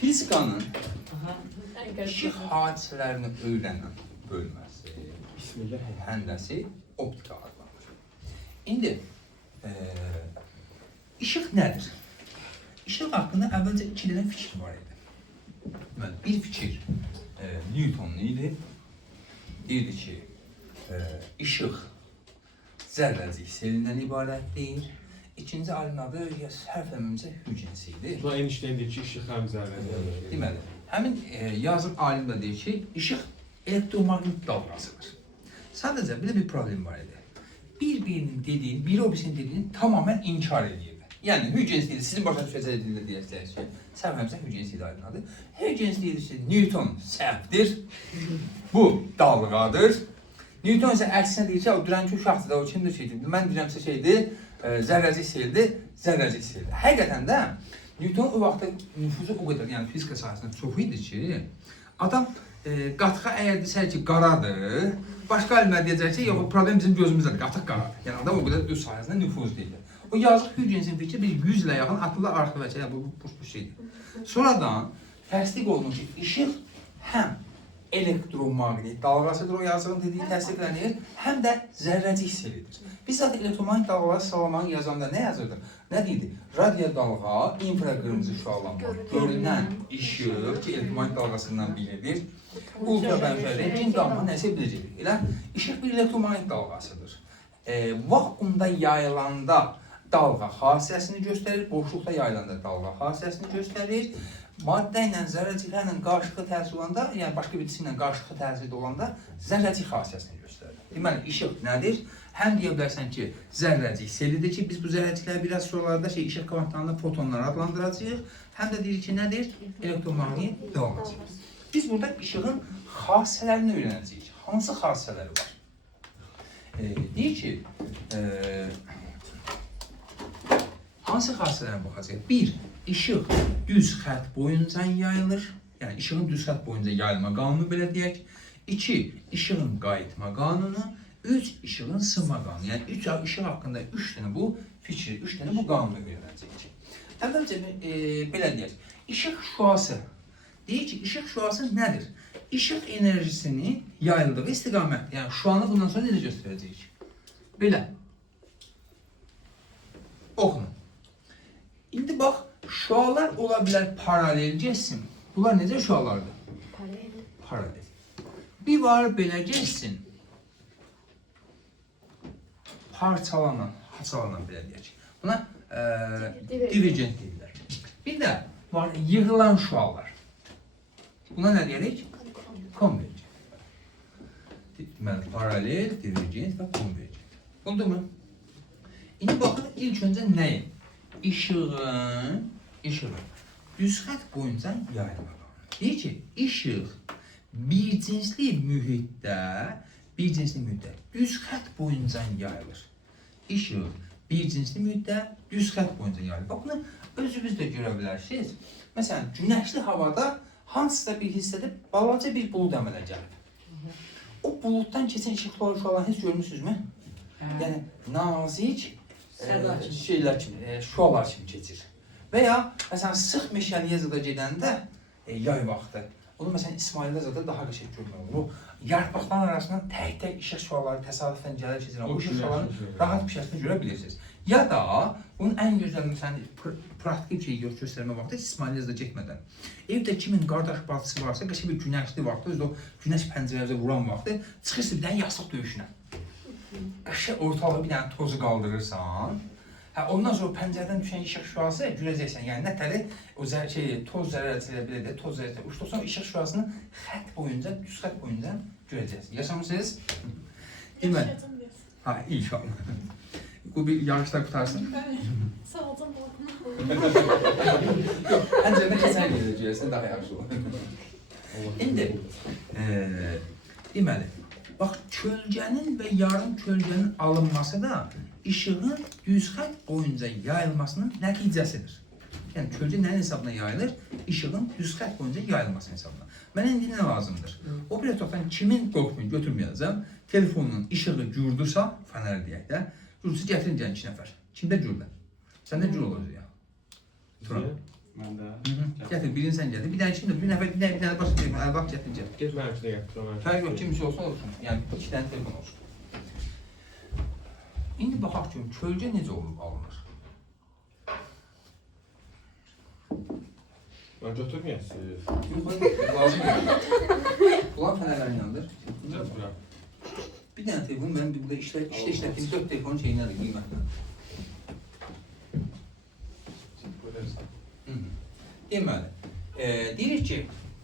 Fizikanın işıq hadisələrini öyrənən bölməsi, həndəsi optika adlanır. İndi işıq nədir? İşıq haqqında əvvəlcə iki dənə fikir var idi. Bir fikir Newtonlu idi. Deyirdi ki, işıq zərrəcik selindən ibarətdir. İkinci alimin adı sərf eləməmizə Hücinsi idi. Bu Einstein deyir ki, işıq həm zərrəcikdir. Deməli, həmin yazın alim də deyir ki, işıq elektromaqnit dalğasıdır. Sadəcə bir de bir problem var idi. Bir-birinin dediğini, biri o birisinin dediğini tamamen inkar edirdi. Yəni Hücinsi deyir, sizin başa düşəcək dildə deyəcəksiniz ki, sərf eləməmizə Hücinsi idi alimin adı. Hücinsi deyir ki, Newton sərfdir, bu dalğadır. Newton isə əksinə deyir ki, o dünənki uşaqdır da, o kimdir şeydir? Mən deyirəmsə şeydir, zərrəcik seldir, zərrəcik seldir. Həqiqətən də Newton o vaxtda nüfuzu o qədər, yəni fizika sahəsində çox idi ki, adam qatığa əgər desək ki, qaradır, başqa alimlər deyəcək ki, yox, problem bizim gözümüzdədir, qatıq qaradır. Yəni adam o qədər öz sahəsində nüfuz deyil. O yazıq Hücinsin fikri bir 100 ilə yaxın atırlar arxa və bu şeydir. Sonradan təsdiq olunur ki, işıq həm elektromaqnit dalğasıdır, o yazığın dediyi təsdiqlənir, həm də zərrəcik selidir. Biz zaten elektromaqnit dalğaları sıralamanı yazanda nə yazırdı? Nə deyildi? Radyo dalğa, infraqırmızı şüalanma, görünən işıq ki, elektromaqnit dalğasından bilinir. Ultrabənfəli rentgen qamma nəsə biləcəkdir. Elə işıq bir elektromaqnit dalğasıdır. Vakuumda yayılanda dalğa xassəsini göstərir, boşluqda yayılanda dalğa xassəsini göstərir. Maddə ilə zərrəciklərlə qarşılıqlı təsir olanda, yəni başqa bir cisimlə qarşılıqlı təsirdə olanda zərrəcik xassəsini göstərir. Deməli, işıq nədir? Həm deyə bilərsən ki, zərrəcik selidir ki, biz bu zərrəcikləri biraz sonralarda işıq kvantlarında fotonlar adlandıracağıq. Həm də deyirik ki, nədir? Elektromaqnit dalğasıdır. Biz burada işığın xassələrini öyrənəcəyik. Hansı xassələri var? Deyir ki, hansı xassələrə baxacaq? Bir, işıq düz xətt boyunca yayılır. Yəni, işığın düz xətt boyunca yayılma qanunu belə deyək. 2, işığın qayıtma qanunu. 3, işığın sınma qanunu. Yəni, işıq haqqında 3 dənə bu fikri, 3 dənə bu qanunu öyrənəcəyik. Əvvəlcə, belə deyək, işıq şüası. Deyir ki, işıq şüası nədir? İşıq enerjisini yayıldığı istiqamətdir. Yəni, şüanı bundan sonra necə göstərəcəyik? Belə. Oxunun. İndi bax, şüalar ola bilər paralel geçsin. Bunlar necə şüalardır? Paralel. Bir var belə geçsin. Parçalanan, haçalanan belə deyək. Buna divergent deyirlər. Bir də var yığılan şüalar. Buna nə deyirik? Konvergent. Deməli, paralel, divergent və konvergent. Oldu mu? İndi baxın, ilk öncə nəyin? İşığın düz xətt boyunca yayılma qanunu. Deyir ki, işıq bir cinsli mühitdə düz xətt boyunca yayılır. İşıq bir cinsli mühitdə düz xətt boyunca yayılır. Bax, bunu özünüz də görə bilərsiniz. Məsələn, günəşli havada hansısa bir hissədə balaca bir bulud əmələ gəlib. O buluddan keçən işıqlar şüalarını heç görmüsünüzmü? Yəni, nazik şeylər kimi, şüalar kimi keçir. Və ya, məsələn, sıx meşəliyə zada gedəndə yay vaxtı, onu məsələn İsmaildə zada daha qəşəng görmək olur. O yarpaqların arasından tək-tək işıq şüaları təsadüfən gəlir keçir. O işıq şüalarını rahat bir şəkildə görə bilirsiniz. Ya da bunun ən gözəl məsələn praktik şey göstərmə vaxtı İsmaildə zada getmədən. Evdə kimin qardaş bacısı varsa, qəşəng bir günəşli vaxtı, özü də o günəş pəncərədə vuran vaxtı çıxırsın bir dənə yasıq döyüşünə. Qəşəng ortalığı bir dənə tozu qaldırırsan. Ondan sonra pəncərədən düşən işıq şüası görəcəksən. Yəni nətəri o toz zərrəcikləri belə də toz zərrəcikləri uçduqsa işıq şüasını xətt boyunca, düz xətt boyunca görəcəksiniz. Yaşamısınız? Yaşayacağım biraz. Ha, inşallah. Bu bir yağışlar qutarsın. Sağolacağım balkona. Yox, pəncərədən keçən görəcəksən daha yaxşı olur. İndi, deməli, bax, kölgənin və yarım kölgənin alınması da işığın düz xətt boyunca yayılmasının nəticəsidir. Yəni, kölgə nəyin hesabına yayılır? İşığın düz xətt boyunca yayılması hesabına. Mənə indi nə lazımdır? O bir otaqdan kimin qorxunu götürməyəcəm? Telefonun işığı gürdürsə, fənər deyək də, gürdürsə gətirin gəlin 2 nəfər. Kimdə gürlər? Səndə gür olacaq ya. Turan. Mən də. Gətir, birini sən gətir. Bir dənə şimdi, bir nəfər, bir dənə başqa telefon, əl bax gətir, gətir. Get mənim üçün də gətir. Fərq yox, kimisi olsa olsun. Yəni, 2 dənə telefon olsun. İndi baxaq ki, kölgə necə alınır? Mən götürməyəsiniz. Yox, lazım yox. Bunlar fənərlərini yandır. Götürürəm. Bir dənə telefon, mənim burada işlətdiyim 4 telefonun şeyinədir, qiymətlə. Deməli, deyirik ki,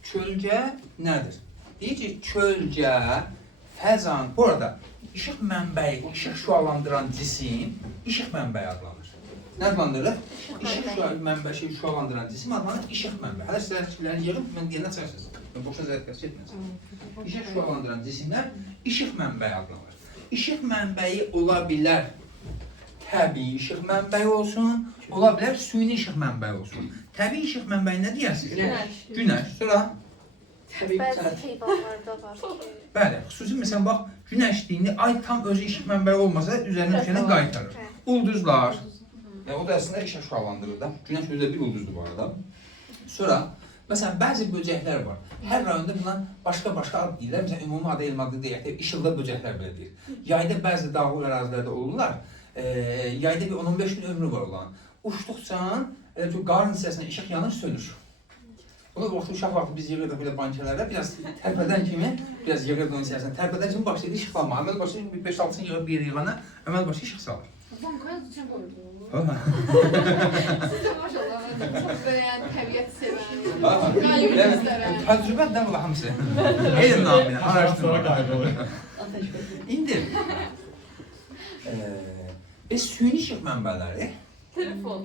kölgə nədir? Deyirik ki, kölgə, fəzan, bu arada işıq mənbəyi, işıq şüalandıran cisim, işıq mənbəyi adlanır. Nə adlandırır? İşıq şüalandıran cisim adlanır, işıq mənbəyi. Hələ sizlər fikirlərini yığın, mən deyəndə çıxarsınız. Boşa zərəkəsi etməsin. İşıq şüalandıran cisimlər işıq mənbəyi adlanır. İşıq mənbəyi ola bilər təbii işıq mənbəyi olsun, ola bilər süni işıq mənbəyi olsun. Təbii işıq mənbəyi nə deyərsiniz? Günəş. Sonra? Bəzi heyvanlarda var ki. Bəli, xüsusi məsələn, bax, günəş deyində, ay tam özü işıq mənbəyi olmasa, üzərinə düşənə qaytarır. Ulduzlar. O da əslində işıq şüalandırır da. Günəş özü də bir ulduzdur bu arada. Sonra, məsələn, bəzi böcəklər var. Hər rayonda buna başqa-başqa ad deyirlər. Məsələn, ümumi adı elmadı deyək, işıqda böcəklər belə deyir. Yayda bəzi dağlıq ərazilərdə olurlar. Yayda bir 10-15 gün ömrü var olan. Uçduqca qarın hissəsinə işıq yanır, sönür. Ona vaxtı, uşaq vaxtı biz yığırdıq belə bankələrdə, biraz tərpədən kimi, biraz yığırdıq onun hissəsinə, tərpədən kimi başlaydı işıqlanma. Əməl başı 5-6-sını yığıb bir yığana, əməl başı işıq salır. Bankaya düşən qoydu. Hala. Siz də maşallah, çox böyle təbiət sevən, Təcrübə də bu hamısı. Elm namına, araşdırma. İndi, biz süni işıq mənbələri, telefon.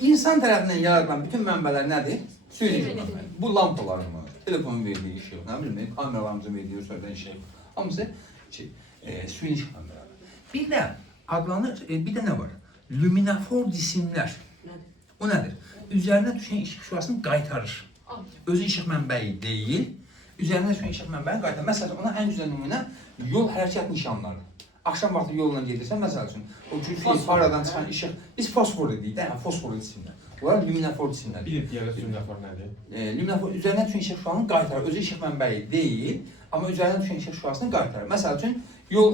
İnsan tərəfindən yaradılan bütün mənbələr nədir? Süni işıq mənbələri. Bu lampalarımız, telefonun verdiyi işıq, nə bilməyim, kameralarımızın verdiyi sözdən işıq, hamısı süni işıq mənbələri. Bir də adlanır, bir də nə var? Luminofor cisimlər. O nədir? Üzərinə düşən işıq şüasını qaytarır. Özü işıq mənbəyi deyil, üzərinə düşən işıq mənbəyi qaytarır. Məsələn, ona ən güzel nümunə yol hərəkət nişanları. Axşam vaxtı yolla gedirsən, məsəl üçün, o güclü paradan çıxan işıq, biz fosfor dedik də, fosforlu cisimlər. Bunlar luminofor cisimlər. Bir deyələ luminofor nədir? Luminofor üzərinə düşən işıq şüasını qaytarır. Özü işıq mənbəyi deyil, amma üzərinə düşən işıq şüasını qaytarır. Məsəl üçün, yol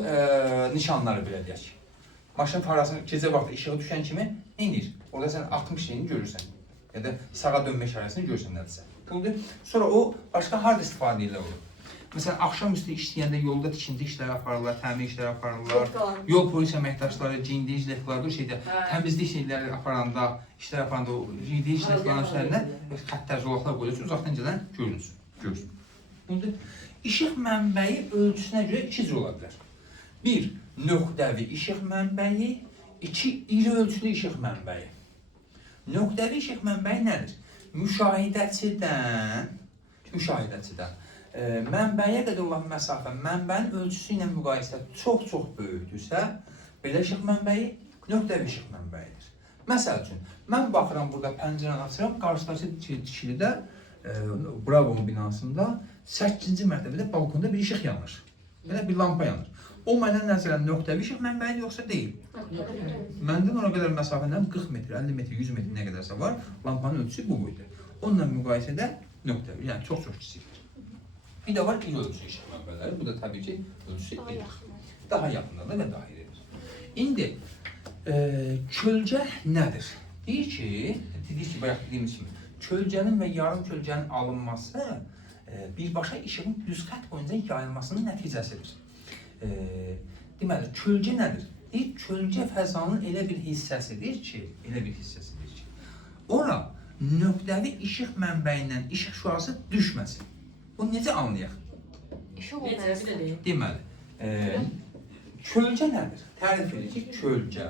nişanları belə deyək. Maşın farasının gecə vaxtı işığı düşən kimi nə edir? Orada sən 60 şeyini görürsən. Ya da sağa dönmə işarəsini görürsən nədirsə. Puldur. Sonra o başqa harda istifadə edilə olur? Məsələn, axşamüstü işləyəndə yolda tikinti işləri aparırlar, təmir işləri aparırlar. Yol polis əməkdaşları, cindiyi işləklərdə, təmizlik şeyləri aparanda, işlər aparanda, o cindiyi işləklərin üzərinə xəttər, zolaqlar qoyulur, uzaqdan gələn görürsün. Puldur. İşıq mənbəyi ölçüsünə görə iki cür ola bilər. Bir, nöqtəvi işıq mənbəyi, iki, iri ölçülü işıq mənbəyi. Nöqtəvi işıq mənbəyi nədir? Müşahidəçidən mənbəyə qədər olan məsafə mənbənin ölçüsü ilə müqayisədə çox-çox böyükdürsə, belə işıq mənbəyi nöqtəvi işıq mənbəyidir. Məsəl üçün, mən baxıram burada pəncərəni açıram, qarşıdakı tikilidə, Bravo binasında 8-ci mərtəbədə balkonda bir işıq yanır. Belə bir lampa yanır. O mənə nəzərən nöqtəvi işıq mənbəyidir, yoxsa deyil? Məndən ona qədər məsafədən 40 metr, 50 metr, 100 metr nə qədərsə var, lampanın ölçüsü bu boydur. Onunla müqayisədə nöqtəvi, yəni çox-çox kiçikdir. Bir də var iri ölçülü işıq mənbələri, bu da təbii ki, ölçüsü iridir. Daha yaxındadır və daha iridir. İndi, kölgə nədir? Deyir ki, bayaq dediyimiz kimi, kölgənin və yarım kölgənin alınması birbaşa işığın düz xətt boyunca yayılmasının nəticəsidir. Deməli, kölgə nədir? Deyir, kölgə fəzanın elə bir hissəsidir ki, ora nöqtəvi işıq mənbəyindən işıq şüası düşməsin. Bunu necə anlayaq? Deməli, kölgə nədir? Tərif edir ki, kölgə,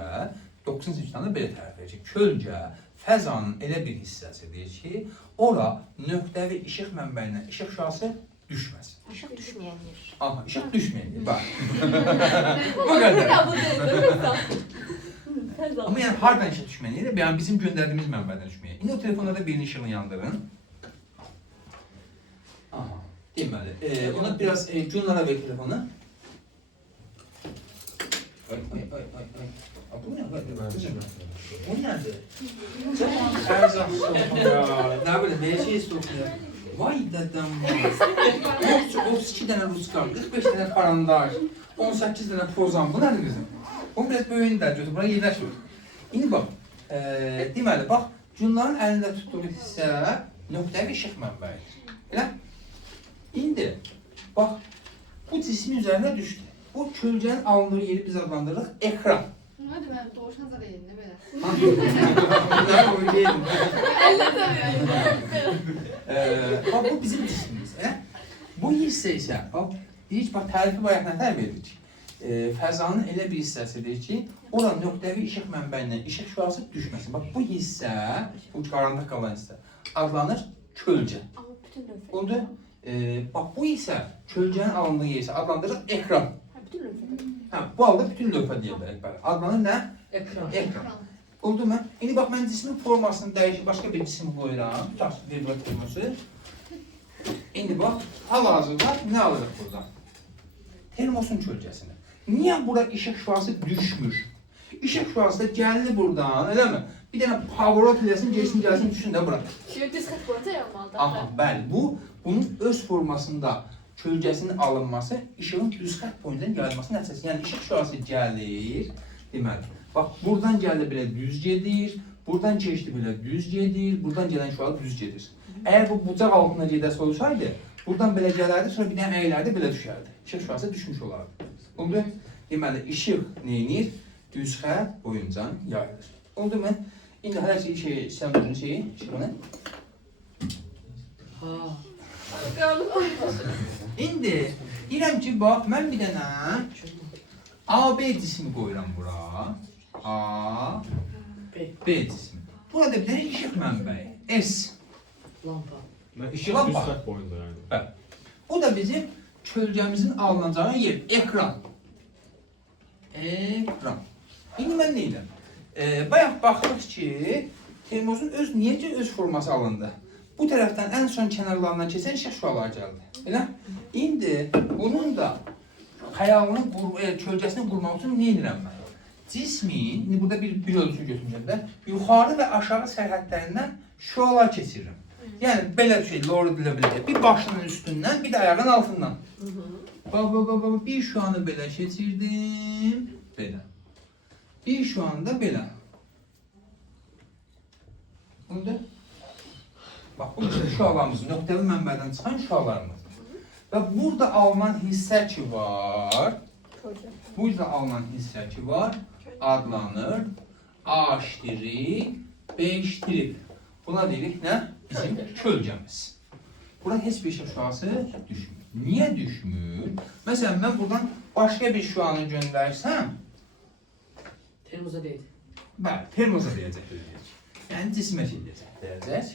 9-cu sinifdə belə tərif edir ki, kölgə fəzanın elə bir hissəsidir ki, ora nöqtəvi işıq mənbəyindən işıq şüası düşməsin. İşıq düşməyən yer. Aha, işıq düşməyən yer, bax. Bu qədər. Amma yəni, hardan işıq düşməyən yer? Yəni, bizim göndərdiyimiz mənbədən düşməyən. İndi o telefonlarda birinin işığını yandırın. Aha, deməli, ona biraz Günlara ver telefonu. Ay. Bu ne? Mühendislik. O nədir? Zaman ərzaq soxuyor. Nə bilim, nə şey soxuyor. Vay dədəm var. 32 dənə ruskal, 45 dənə karandaş, 18 dənə pozan. Bu nədir bizim? Bunu biraz böyüyünü də götür, bura yerləşmir. İndi bax, deməli, bax, bunların əlində tutduğu hissə nöqtəvi işıq mənbəyidir. Elə? İndi, bax, bu cismin üzərində düşdü. Bu kölgənin alındığı yeri biz adlandırırıq ekran. Hadi ben doğuşan da değil, ne böyle? Bunlar o yedim. Elle de Bax, bu bizim cismimiz. Bu hissə isə, bax, deyirik, bax, tərifi bayaq nətər veririk? Fəzanın elə bir hissəsidir ki, ora nöqtəvi işıq mənbəyindən işıq şüası düşməsin. Bax, bu hissə, bu qaranlıq qalan hissə adlanır kölgə. Ama bütün lövhə. Oldu? Bax, bu isə kölgənin alındığı yer isə adlandırır ekran. Ha, bütün lövhədə. Hə, bu halda bütün lövhə deyə bilərik. Adlanır nə? Ekran. Ekran. Oldu mu? İndi bax, mən cismin formasını dəyişib, başqa bir cisim qoyuram. Tutaq, verbrət forması. İndi bax, hal-hazırda nə alırıq buradan? Termosun kölgəsini. Niyə bura işıq şüası düşmür? İşıq şüası da gəldi buradan, eləmi? Bir dənə pavorot eləsin, gəlsin, düşsün də bura. Şimdi düz kat burası yapmalıdır. Aha, bəli, bunun öz formasında kölgəsinin alınması işığın düz xətt boyundan yayılması nəticəsi. Yəni, işıq şüası gəlir, deməli. Bax, buradan gəldi belə düz gedir, buradan keçdi belə düz gedir, buradan gələn şüa düz gedir. Əgər bu bucaq altına gedəsi olsaydı, buradan belə gələrdi, sonra bir dənə əylərdi, belə düşərdi. İşıq şüası düşmüş olardı. Oldu? Deməli, işıq neyinir? Düz xətt boyunca yayılır. Oldu mu? İndi hər şey, sistemlərin şeyi, işığını. İndi, deyirəm ki, bax, mən bir dənə AB cismi qoyuram bura. A, B cismi. Burada bir dənə işıq mənbəyi. S. Lampa. İşıq Lampa. düz xətt boyunda yəni. Bəli. Bu da bizim kölgəmizin alınacağı yer. Ekran. Ekran. İndi mən nə edirəm? Bayaq baxdıq ki, termozun necə öz forması alındı. Bu tərəfdən ən son kənarlarından keçən işıq şüaları gəldi. Elə? İndi bunun da xəyalının, kölgəsini qurmaq üçün nə edirəm mən? Cismin, indi burada bir ölçü götürmüşəm də, yuxarı və aşağı sərhədlərindən şüalar keçirirəm. Yəni, belə bir şey, doğru dilə biləcək. Bir başının üstündən, bir də ayağın altından. Bir şuanı belə keçirdim, belə. Bir şuanı da belə. Oldu? Bax, bu şüalarımız, nöqtəvi mənbədən çıxan şüalarımız. Və burada alınan hissə ki var, burada alınan hissə ki var, adlanır A', B'. Buna deyirik nə? Bizim kölgəmiz. Bura heç bir işıq şüası düşmür. Niyə düşmür? Məsələn, mən buradan başqa bir şüanı göndərsəm, Termoza deyil. bəli, termoza deyəcək. Yəni, cismə deyəcək,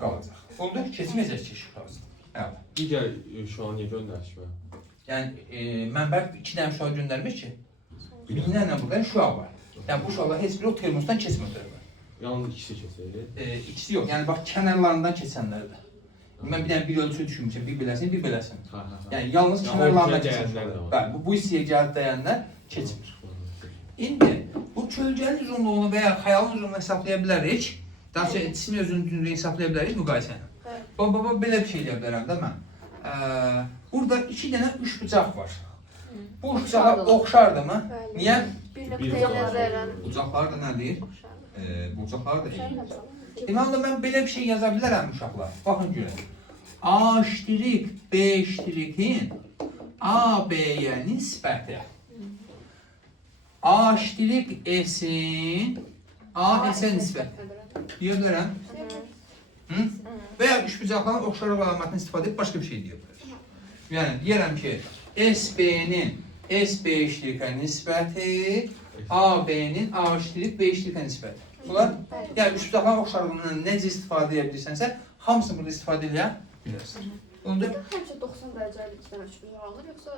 qalacaq. Oldu, keçməyəcək ki, işıq şüası. Əla. Digər şu an niyə göndərişmə? Yəni, mənbə 2 dənə şüa göndərmiş ki, minlərlə burada şüa var. Yəni, bu şüalar heç biri o termosdan keçməkdir. Yalnız ikisi keçəydi. İkisi yox, yəni bax, kənarlarından keçənlərdir. Mən bir dənə bir ölçü düşmüşəm, bir beləsin, bir beləsin. Yəni, yalnız kənarlarından keçənlər. Bəli, bu hissəyə gəlib dəyənlər keçmir. İndi, bu kölgənin uzunluğunu və ya xəyalın uzunluğunu hesablaya bilərik. Daha sonra cismin özünlüyünü hesablaya bilərik müqayisə ilə. Baba, belə bir şey eləyə bilərəm də mən. Burada 2 dənə üçbucaq var. Bu üçbucağa oxşardır mı? Niyə? Bir nöqtəyə nəzərən. Bucaqlar da nədir? Bucaqlar da deyil. Deməli, mən belə bir şey yaza bilərəm uşaqlar. Baxın görək. A', B'-in A-B-yə nisbəti. A', A-S-ə nisbəti. Deyə bilərəm. Və ya üçbucaqların oxşarlıq əlamətini istifadə edib başqa bir şey deyə bilərik. Yəni, deyərəm ki, S-B-nin S-B'-ə nisbəti, A-B-nin A', nisbəti. Bunlar, yəni üçbucaqların oxşarlığından necə istifadə edə bilirsənsə, hamısını burada istifadə edə bilərsən. Onda Həmişə 90 dərəcəlik iki dənə üçbucaq alınır, yoxsa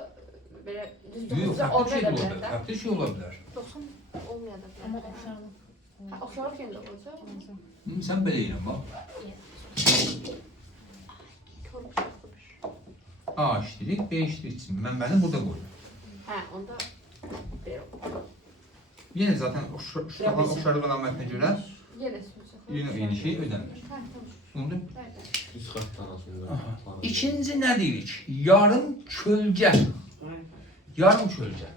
belə düz yox, düzbucaq fərqli şey olmaya də da ola bilər bilər. də? Fərqli şey ola bilər. 90 olmaya da bilər. Ama oxşarlıq. Oxşarlıq yenə də olacaq. Sən belə eylən, bax. Kör uşaqlıdır. A', B' kimi mənbəni burada qoyuram. Hə, onda belə olur. Yenə zaten uşaqların oxşarlıq əlamətinə görə Yenə sürücü. yenə eyni şey ödənir. Hə, tamam. Oldu? Üst kattan aslında. Aha. İkinci nə deyirik? Yarım kölgə. Yarım kölgə.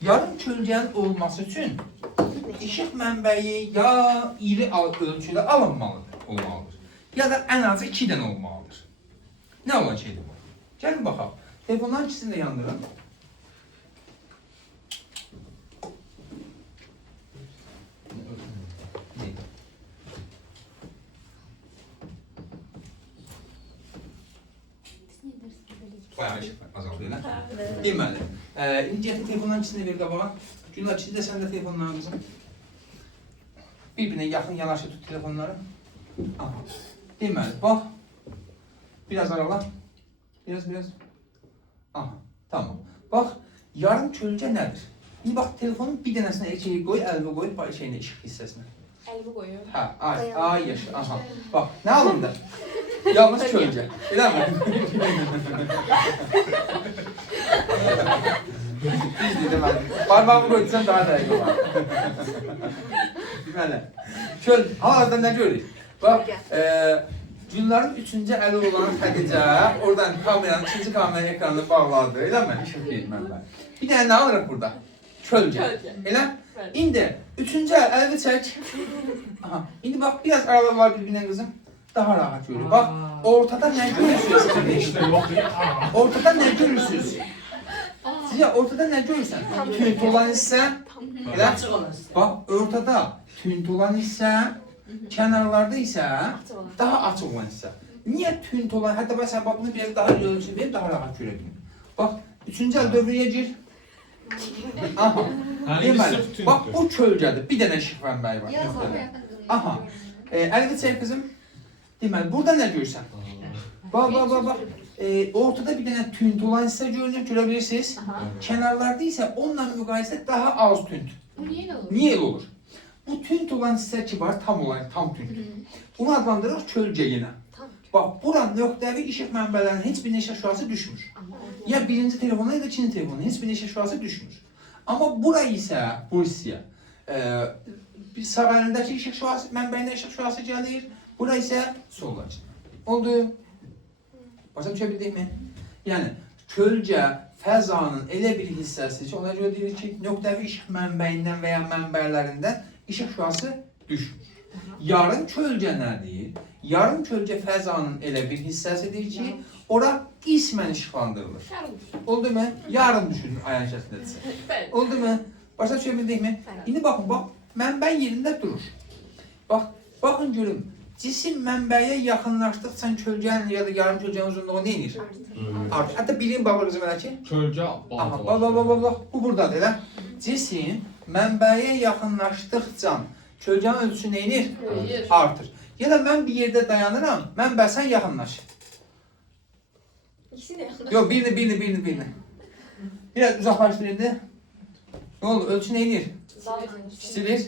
Yarım kölgənin olması üçün işıq mənbəyi ya iri ölçüdə olmalıdır. Ya da ən azı 2 dənə olmalıdır. Nə olan şeydir bu? Gəlin baxaq. Telefonların ikisini də yandırın. Bayağı işıq azaldı elə. Deməli, indi gətir telefonların ikisini ver qabağa. Güllar, ikisi də səndə telefonların qızım. Bir-birinə yaxın yanaşı tut telefonları. Aha. Deməli, bax. Biraz arala. Biraz. Aha, tamam. Bax, yarım kölgə nədir? İndi bax, telefonun bir dənəsini şeyi qoy, əlbə qoy, şeyini, işıq hissəsinə. Əlimi qoyuyor. Hə, ay yaşı, aha. Bax, nə alındı? Yalnız kölgə. Elə mi? Düzdür, deməli. Parmağımı qoydusan daha dəqiq olar. Deməli, hal-hazırda nə görürük? Bax, günlərin 3-cü əli olan Xədicə oradan kameranın, 2-ci kameranın ekranını bağladı, elə mi? İşıq deyil mənbə. Bir dənə nə alırıq burada? Kölgə. Elə? İndi 3-cü əli çək. Aha, indi bax, biraz aralar var bir-birinə qızım. Daha rahat görür. Bax, ortada nə görürsünüz? Ortada nə görürsünüz? Sizcə, ortada nə görürsən? Tünt olan hissə, elə? Bax, ortada tünt olan hissə, kənarlarda isə daha açıq olan hissə. Niyə tünt olan, hətta məsələn, bax, bunu biraz daha ölçü verib, daha rahat görə bilim. Bax, 3-cü əl dövrəyə gir. Aha, deməli, bax, bu kölgədir. Bir dənə işıq mənbəyi var. Aha, əlini çək qızım. Deməli, burada nə görürsən? Bax. Ortada bir dənə tünt olan hissə görünür, görə bilirsiniz. Kənarlarda isə onunla müqayisə daha az tünt. Bu niyə elə olur? Niyə elə olur? Bu tünt olan hissə ki var, tam tünt. Bunu adlandırırıq kölgə yenə. Bax, bura nöqtəvi işıq mənbələrinin heç bir işıq şüası düşmür. Ya birinci telefona ya da ikinci telefona heç bir işıq şüası düşmür. Amma bura isə, bu hissəyə, sağ əlindəki işıq şüası, mənbəyində işıq şüası gəlir. Bura isə soldakı. Oldu. Başa düşə bildik mi? Yəni, kölgə fəzanın elə bir hissəsi ki, ona görə deyirik ki, nöqtəvi işıq mənbəyindən və ya mənbərlərindən işıq şüası düşmür. Yarım kölgə nədir? Yarım kölgə fəzanın elə bir hissəsidir ki, ora qismən işıqlandırılır. Oldu mu? Yarım düşünün ayan şəklindədirsə. Oldu mu? Başa düşə bildik mi? İndi baxın, bax, mənbə yerində durur. Baxın görün. Cisim mənbəyə yaxınlaşdıqca kölgənin ya da yarım kölgənin uzunluğu nə edir? Artır. Hətta birin baxır qızım elə ki. Kölgə Bax, bu buradadır elə. Cisim mənbəyə yaxınlaşdıqca kölgənin ölçüsü nə edir? Artır. Ya da mən bir yerdə dayanıram, mənbə sən yaxınlaş. İkisi də yaxınlaşır. Yox, birini. Biraz uzaqlaşdır indi. Nə olur, ölçü nə edir? Kisilir.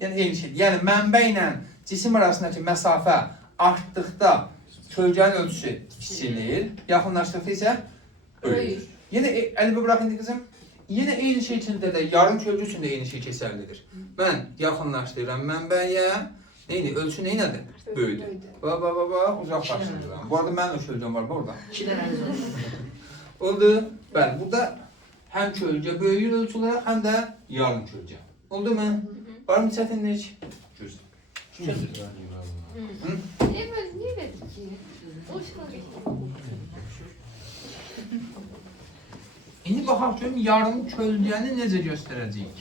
Yəni eyni şeydir. Yəni mənbə ilə cisim arasındakı məsafə artdıqda kölgənin ölçüsü kisilir, yaxınlaşdıqda isə böyüyür. Yenə əlimi bırax indi qızım. Yenə eyni şey içində də yarım kölgə üçün də eyni şey keçərlidir. Mən yaxınlaşdırıram mənbəyə. Neydi? Ölçü neynədir? Böyüdür. Bax, uzaqlaşdırıram. Bu arada mənim də kölgəm var burada. 2 dənəniz var. Oldu. Bəli, burada həm kölgə böyüyür ölçü olaraq, həm də yarım kölgə. Oldu mu? Var mı çətinlik? Gözlə. Niyə verdik ki? O işıqlar. İndi baxaq görüm yarım kölgəni necə göstərəcəyik.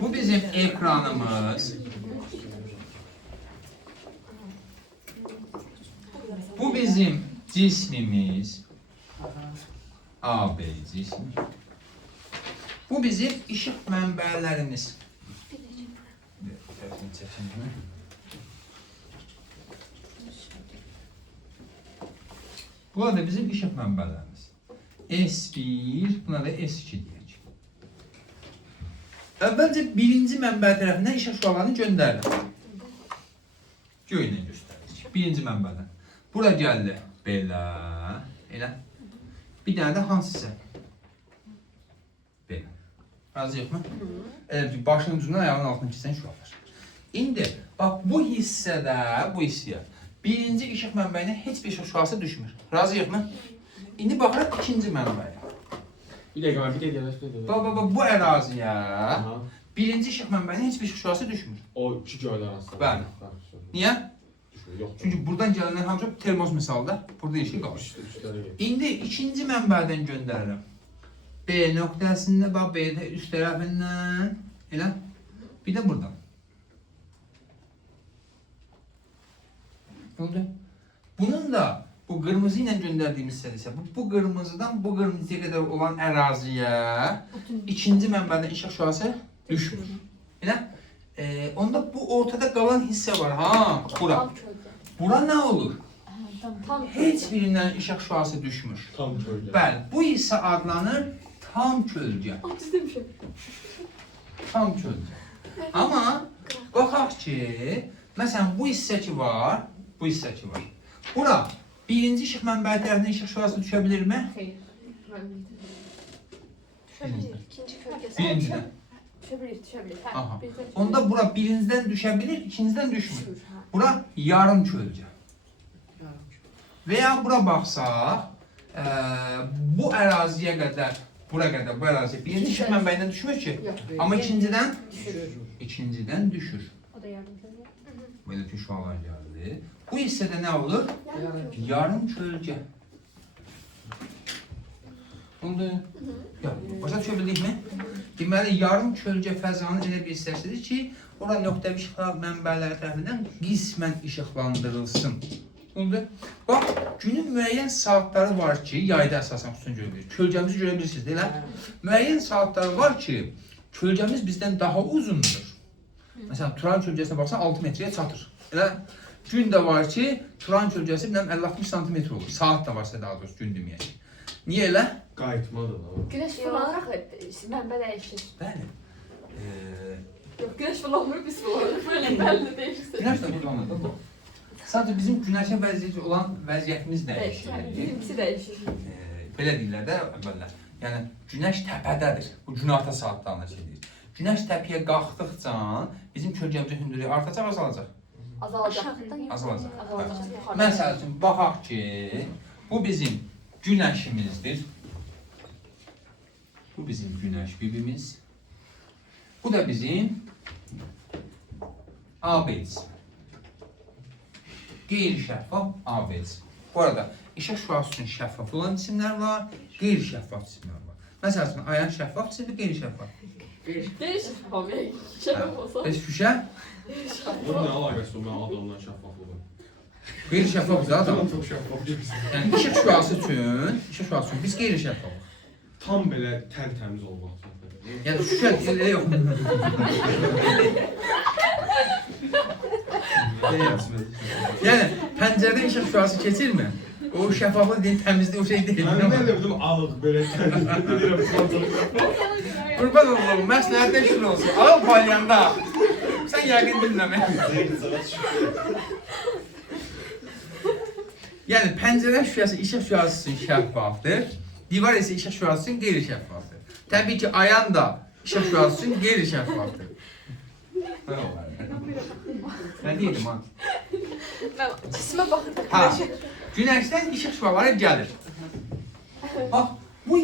Bu bizim ekranımız. Bu bizim cismimiz. AB cismi. Bu bizim işıq mənbələrimiz. Bu da bizim işıq mənbələrimiz. S1, buna da S2 deyək. Əvvəlcə birinci mənbə tərəfindən işıq şüalarını göndərir. Göylə göstərir. Birinci mənbədən. Bura gəldi. Belə. Elə. Bir dənə də hansısa. Belə. Razıyıqmı? Elə ki, başının ucundan ayağının altına keçən şüalar. İndi, bax, bu hissəyə birinci işıq mənbəyinə heç bir işıq şüası düşmür. Razıyıqmı? İndi baxırıq ikinci mənbəyə. Bir dəqiqə, bir dəqiqə. Bax, bu əraziyə birinci işıq mənbəyinə heç bir işıq şüası düşmür. O iki göylər arasında. Bəli. Niyə? Yox. Çünki buradan gələnlər hamısı termos misalda burada işıq qalır. İndi ikinci mənbədən göndərirəm. B nöqtəsində, bax, B-də üst tərəfindən, elə, bir də buradan. Oldu. Bunun da bu qırmızı ilə göndərdiyimiz hissədə isə bu qırmızıdan bu qırmızıya qədər olan əraziyə ikinci mənbədən işıq şüası düşmür. Elə? Onda bu ortada qalan hissə var, ha, bura. Bura nə olur? Heç birindən işıq şüası düşmür. Tam kölgə. Bəli, bu hissə adlanır tam kölgə. Tam kölgə. Amma baxaq ki, məsələn bu hissə ki var, bu hissə ki var. Bura birinci işıq mənbəyi tərəfindən işıq şüası düşə bilirmi? Xeyr. Düşə bilir. İkinci kölgəsi. Birincidən. Düşə bilir. Hə, Aha. birdən düşə Onda bilir. bura birincidən düşə bilir, ikincidən düşmür. Düşmür, hə. Bura yarım kölgə. Və ya bura baxsaq, bu əraziyə qədər, bura qədər, bu əraziyə birinci işıq mənbəyindən düşmür ki, Yox, amma ikincidən Düşür. düşür. O da yardım kölgə. Belə ki, şualar gəldi. Bu hissədə nə olur? Yarım kölgə. Oldu. Başa düşə bildikmi? Deməli, yarım kölgə fəzanın elə bir hissəsidir ki, ora nöqtəvi işıqlar mənbələri tərəfindən qismən işıqlandırılsın. Oldu. Bax, günün müəyyən saatları var ki, yayda əsasən xüsusən görə bilir. Kölgəmizi görə bilirsiniz, deyil? Müəyyən saatları var ki, kölgəmiz bizdən daha uzundur. Məsələn, Turan kölgəsinə baxsan 6 metrəyə çatır. Elə gün də var ki, Turan kölgəsi 50-60 sm olur. Saat da varsa daha doğrusu gün deməyək. Niyə elə? Qayıtmadır da. Günəş fırlanaraq mənbə dəyişir. Bəli. Yox, günəş fırlanmır, biz fırlanırıq. Böyle bəlli dəyişir. Günəş də fırlanır. Sadəcə bizim günəşə vəziyyəti olan vəziyyətimiz Dəyişir. dəyişir. Bizimkisi dəyişir. Belə deyirlər də əvvəllər. Yəni günəş təpədədir. Bu günorta saatlarında şeydir. Günəş təpəyə qalxdıqca bizim kölgəmizin hündürlüyü artacaq, azalacaq. Azalacaq. Azalacaq. Azalacaq. Məsəl üçün baxaq ki, bu bizim günəşimizdir. Bu bizim günəş bibimiz. Bu da bizim AB'miz. Qeyri-şəffaf AB'miz. Bu arada işıq şüası üçün şəffaf olan cisimlər var, qeyri-şəffaf cisimlər var. Məsəl üçün ayın şəffaf cisimdir, qeyri-şəffaf. Dəyişir. Abi, şəffaf olsa. Bəs şüşə Bunun nə əlaqəsi var mənim adamla şəffaflığı? qeyri-şəffaf da adam. Çox şəffaf gibisin. Yəni işıq şüası üçün biz qeyri-şəffafıq. Tam belə təmiz olmaq. Yəni şüşə elə yox. Yəni pəncərədən işıq şüası keçirmi? O şəffaflıq deyil, təmizlik o şey deyil. Mən də elə bildim alıq belə təmiz. Qurban olum, məsləhətdə şükür olsun. Al palyanda. Sən yəqin dinləmə. Yəni pəncərə şüşəsi işıq şüası üçün şəffafdır. Divar isə işıq şüası üçün qeyri-şəffafdır. Təbii ki, ayan da işıq şüası üçün qeyri-şəffafdır. Nə deyirdim ha? Mən cisimə baxırdım. Ha, günəşdən işıq şüaları gəlir. Bax, bu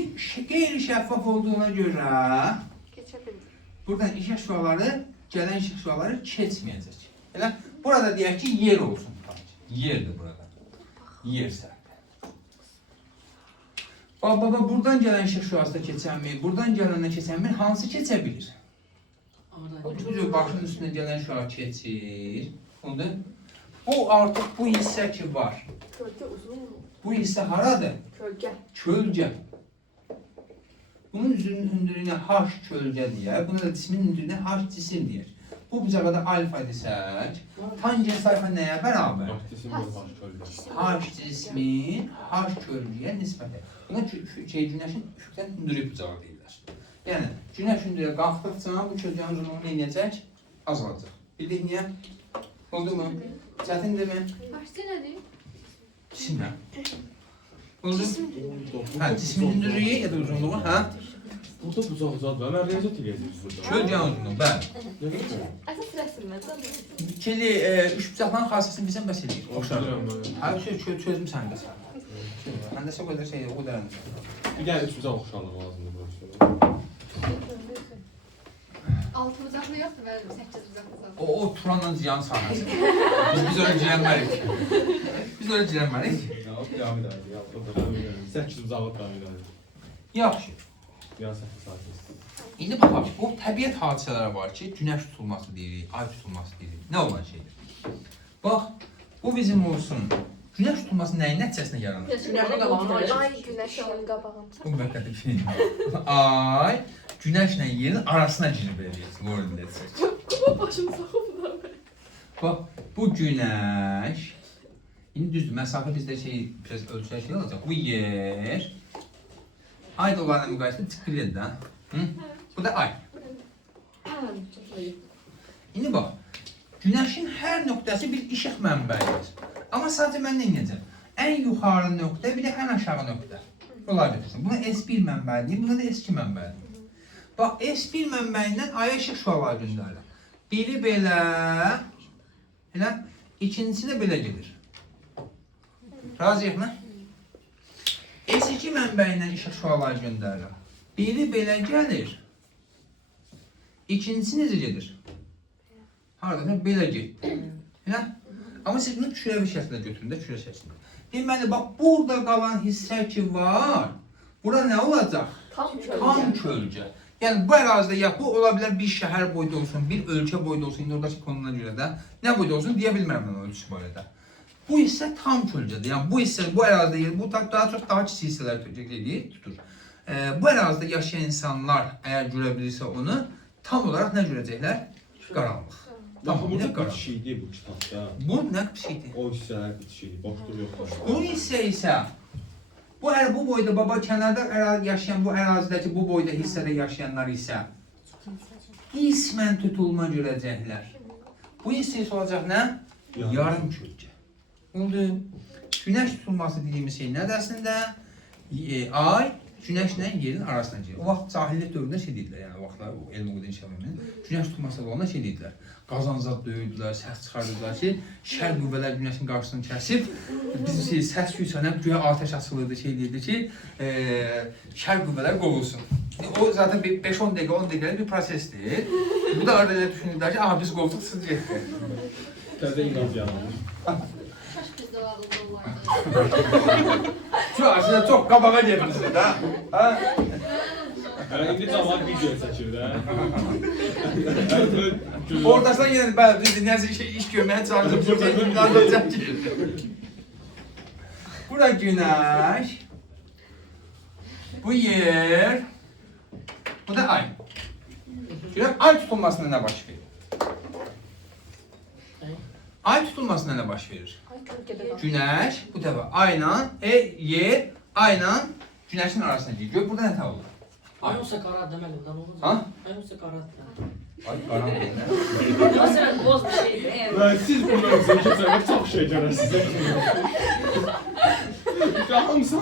qeyri-şəffaf olduğuna görə Keçə bilir. buradan işıq şüaları, gələn işıq şüaları keçməyəcək. Elə burada deyək ki, yer olsun. Yerdir burada. Yer sərdə. Bax, buradan gələn işıq şüası da keçənmi, buradan gələndən keçənmi, hansı keçə bilir? Ucu başının üstünə gələn şüa keçir. Onda bu artıq bu hissə ki var. Kölgə uzun. Bu hissə haradır? Kölgə. Kölgə. Bunun üzünün hündürlüyünə H kölgə deyək, buna da cismin hündürlüyünə H cisim deyək. Bu bucağa da alfa desək, tangens alfa nəyə bərabər? H cismin H kölgəyə nisbətə. Buna günəşin üfüqdən hündürlük bucağı deyirlər. Yəni, günəş hündürlüyə qalxdıqca bu kölgənin uzunluğu nə edəcək? Azalacaq. Bildik niyə? Oldu mu? Çətindirmi? Başçı nədir? Cisimdən. Oldu? Hə, cismin hündürlüyü ya da uzunluğu, hə? Burada bucaq zadı. Mən riyaziyyat eləyəcəyik burada. Kölgənin uzunluğu, bəli. Əsas rəsmdən də. İkili üç bucaqların xassəsini bilsən bəs eləyir. Oxşarım. Hər şey çözüm səndə sən. Məndə o qədər şey, o qədər. Bir dənə üç bucaq oxşarlıq lazımdır burası. 6 bucaqlı yoxdur, mənim 8 bucaqlı zaten. O Turanla ziyan sahəsi. Biz öyle cilənmərik. Biz öyle cilənmərik. Devam edərik. 8 bucaqlı devam edərik. Yaxşı. Yan 8 saat. İndi baxaq, bu təbiət hadisələri var ki, günəş tutulması deyirik, ay tutulması deyirik. Nə olan şeydir? Bax, bu bizim olsun. Günəş tutulması nəyin nəticəsində yaranır? Günəşin qabağına ay. Ay günəş onun qabağında. Bu müvəqqəti bir şey. Ay, günəşlə yerin arasına girib eləyəcək. Doğru deyəcək. Kuma başını soxub da. Bax, bu günəş. İndi düzdür, məsafə bizdə biraz ölçülər şey olacaq. Bu yer. Ay da olanla müqayisədə çıxılır da. Bu da ay. İndi bax, günəşin hər nöqtəsi bir işıq mənbəyidir. Amma sadəcə mən nə edəcəm? Ən yuxarı nöqtə, bir də ən aşağı nöqtə. Bunlar götürsün. Buna S1 mənbəyi, buna da S2 mənbəyi. Bax, S1 mənbəyindən aya işıq şüaları göndərir. Biri belə, elə, ikincisi də belə gedir. Razıyıq mı? S2 mənbəyindən işıq şüaları göndərir. Biri belə gəlir. İkincisi necə gedir? Harada belə getdi. Elə? Amma siz bunu kürəvi şəklində götürün də, kürə şəklində. Deməli, bax, burada qalan hissə ki var, bura nə olacaq? Tam Tam kölgə. Yəni, bu ərazidə ya bu ola bilər bir şəhər boyda olsun, bir ölkə boyda olsun, indi oradakı konuna görə də nə boyda olsun deyə bilmərəm mən o ölçüsü barədə. Bu hissə tam kölgədir. Yəni, bu hissə, bu ərazidə, bu daha çox daha kiçik hissələr tutur. Bu ərazidə yaşayan insanlar əgər görə bilirsə onu, tam olaraq nə görəcəklər? Qaranlıq. Tamam, burada bitişikdir bu kitabda. Bu nə bitişikdir? O hissələr bitişikdir, boşluq yoxdur. Bu hissə isə, bu boyda baba kənarda yaşayan, bu ərazidəki bu boyda hissədə yaşayanlar isə qismən tutulma görəcəklər. Bu hissə isə olacaq nə? Yarım kölgə. Oldu. Günəş tutulması dediyimiz şey nədir əslində? Ay, günəşlə yerin arasına gedir. O vaxt cahillik dövründə şey deyirlər, yəni o vaxtlar elm uğudu inşallah. Günəş tutulması olanda şey deyirlər. Qazanzad döyürdülər, səs çıxardılar ki, şər qüvvələr günəşin qarşısını kəsib, biz səs gücənə güya atəş açılırdı, şey deyirdi ki, şər qüvvələr qovulsun. O zaten 5-10 dəqiqə, 10 dəqiqəlik bir prosesdir. Bu da arada elə düşünürlər ki, aha biz qovduq, siz getdi. Təzə inat yaranır. Kaş bizdə ağıllı olardı. Şu aslında çox qabağa getmişsiniz ha. İndi cavab video çəkir də. Ortasından yenə bəli, düzdür, nəsə iş görməyə çalışıb, Bura günəş, bu yer, bu da ay. Görək, ay tutulmasında nə baş verir? Ay tutulmasında nə baş verir? Günəş, bu dəfə ayla, yer, ayla günəşin arasına gedir. Gör, burada nə tə olur? Ay olsa qarat deməli, bundan olur. Ha? Ay olsa qarat. Ay, qaranlıq nə? Məsələn, boz bir şeydir. Siz bundan sonra keçərək çox şey görərsiniz. Hamısı.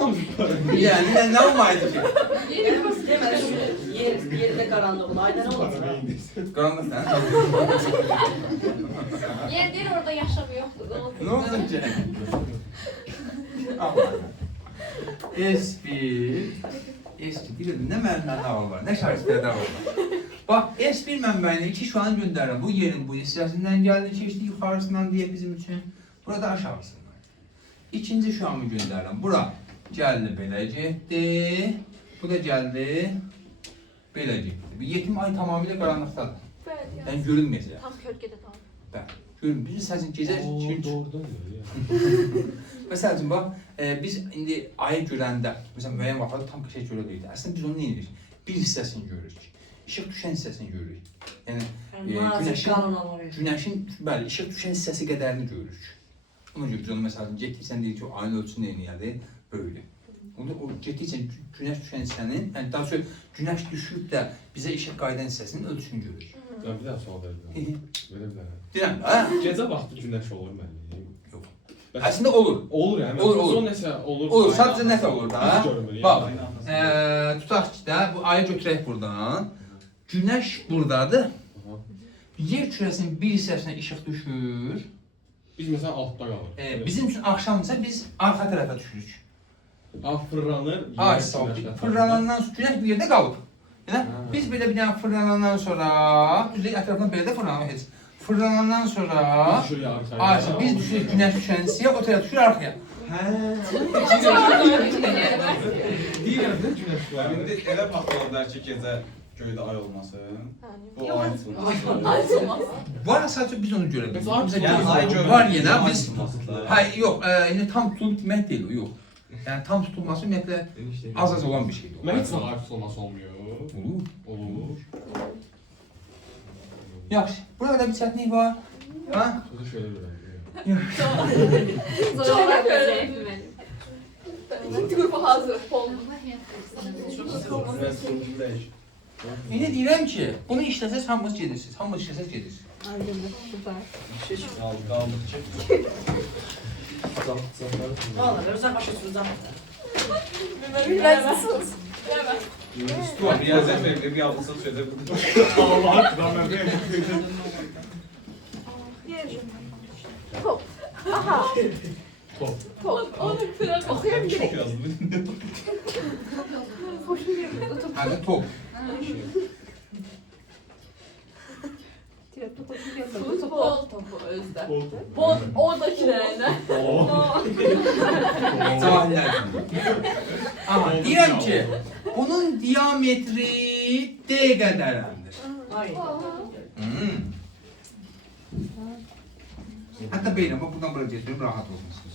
Yəni, nə olmaydı ki? Deməli, yerində qaranlıq olur. Ayda nə olacaq? Qaranlıq nə? Yəni deyir orada yaşam yoxdur. Nə oldu ki? S1, bilirdim, nə mənbəli var, nə şarislərdə var. Bax, S1 mənbəyinə 2 şuanı göndərirəm. Bu yerin bu hissəsindən gəldi, keçdi yuxarısından deyək bizim üçün. Burada aşağısından. İkinci şuanı göndərirəm. Bura gəldi, belə getdi. Bu da gəldi, belə getdi. Yetim ay tamamilə qaranlıqdadır. Yəni görünməyəcək. Tam kölgədə tam. Bəli, görün, bizim səsin gecə Doğrudan Məsəl üçün, bax, biz indi ayı görəndə, məsələn, müəyyən vaxtlarda tam şey görə deyirik. Əslində biz onu nə edirik? Bir hissəsini görürük. İşıq düşən hissəsini görürük. Yəni, günəşin, bəli, işıq düşən hissəsi qədərini görürük. Ona görə biz onu, məsəl üçün, getdiksən deyir ki, o ayın ölçüsü neyniyədir? Böyle. Onda o getdikcə günəş düşən hissənin, yəni daha sonra günəş düşüb də bizə işıq qayıdan hissəsinin ölçüsünü görürük. Bir daha sual verirəm. Verə bilərəm. Deyirəm, hə? Gecə vaxtı günəş olur mənim. Yox. Əslində olur. Olur yəni. Olur, olur. Son nəsə olur. Olur, sadəcə nə olur da? Biz görmür yəni. Bax, tutaq ki də, bu ayı götürək buradan. Günəş buradadır. Yer kürəsinin bir hissəsinə işıq düşür. Biz məsələn altda qalırıq. Bizim üçün axşamdırsa biz arxa tərəfə düşürük. Fırlanır. Ay sağ ol. Fırlanandan sonra günəş bir yerdə qalıb. Yəni biz belə bir dənə fırlanandan sonra, düzdür, ətrafından belə də fırlanır heç. Fırlanandan sonra düşür arxaya. ay biz düşürük günəş düşən hissəyə, o tərəf düşür arxaya. Deyirəm də günəş var. İndi elə baxmalılar ki, gecə göydə ay olmasın. Bu ay olmasın. Açılmaz. Var sadəcə biz onu görə bilirik. Mesela Bizə Yəni ay görmək. var yenə biz hayır yox, yəni tam tutulub demək deyil o, yox. Yəni tam tutulması ümumiyyətlə az olan bir şeydir. Mən heç vaxt arx olması olmuyor. Olur. Olur. Yaxşı. Burada bir çətinlik var. Ha? Sözü şöyle görəm. Zorla göre. İkinci grubu hazır. Pol. İndi deyirəm ki, bunu işləsəz hamınız gedirsiniz. Hamınız işləsəz gedirsiniz. Valla ben uzak başa tutacağım. Lezzesiz. Riyazət verir, bir aldısa sözə bu. Allah aşkına ben de Top. Aha. Top. Top. Onu biraz okuyabilirim. Yazdı. Hoşuma gidiyor. Top. Hadi top. Futbol topu özde. Bol oradakilerine. Cahillər. Aha, deyirəm ki, bunun diametri D qədərəndir. Ay. Hətta belə, bax buradan bura getirim, rahat olmasınız.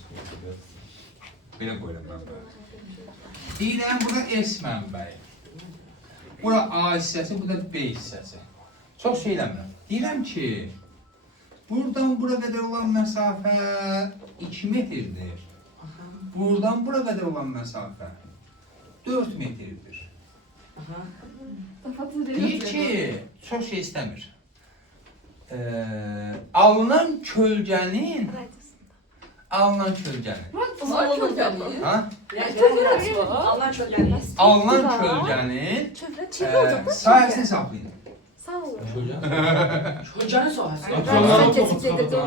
Belə qoyuram ben böyle. Deyirəm, bura S mənbəyi. Bura A hissəsi, bu da B hissəsi. Çox şey eləmirəm. Deyirəm ki, buradan bura qədər olan məsafə 2 metrdir. Buradan bura qədər olan məsafə 4 metrdir. Deyir ki, çox şey istəmir. Alınan kölgənin ha? Allah çok yani. Alınan kölgənin sahəsini hesablayın. Sağ olun. Hocanın sahası. Sen kesip yedirdim.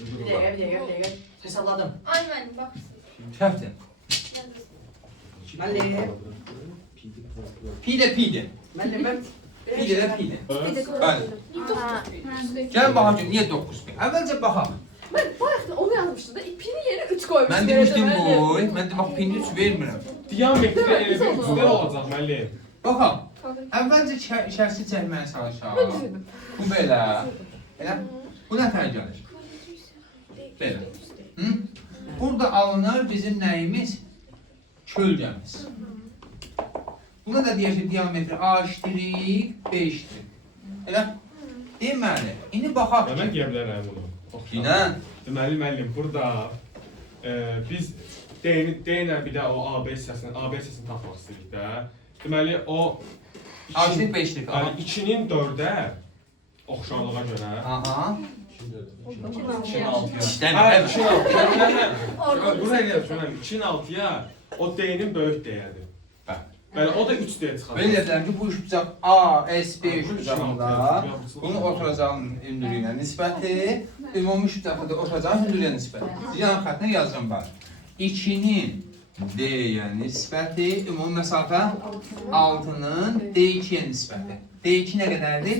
Bir dakika. Hesapladım. Aynen bak. Şəftin. Melli. Pide. Melli ben. Pide də pide. Bəli. Aha. Gəlin baxaq ki, niyə 9 bin? Əvvəlcə baxaq. Ben bayaqda onu yazmıştım da ipini yerine 3 koymuştum. Mən demişdim boy, mən də bax pini 3 vermirəm. Diametri elə bir üstlər olacaq müəllim. Baxaq. Əvvəlcə içərisi çəkməyə çalışaq. Bu belə. Elə. Bu nə tər gəlir? Belə. Hı? Burada alınır bizim nəyimiz? Kölgəmiz. Buna da deyək ki, diametri A', B'. Elə. Deməli, indi baxaq Mən ki. deyə bilərəm bunu. Yine. Deməli müəllim burada biz D ilə bir də o AB hissəsini tapmaq istəyirik də. Deməli o A', B'. yəni 2-nin 4-ə oxşarlığa görə. Aha. 2-nin 6-ya. İşləmir. 2-nin 6-ya. Buraya gəlmişəm. 2-nin 6-ya o D-nin böyük D-yədir. Bəli, o da 3 D çıxar. Belə deyirəm ki, bu üçbucaq A, S, B üçbucağında bunun oturacağın hündürlüyünə nisbəti, ümumi üçbucaqda oturacağın hündürlüyünə nisbəti. Yan xəttinə yazacağım ben. 2'nin D-yə nisbəti, ümumi məsafə 6'nın D2'yə nisbəti. D2 nə qədərdir?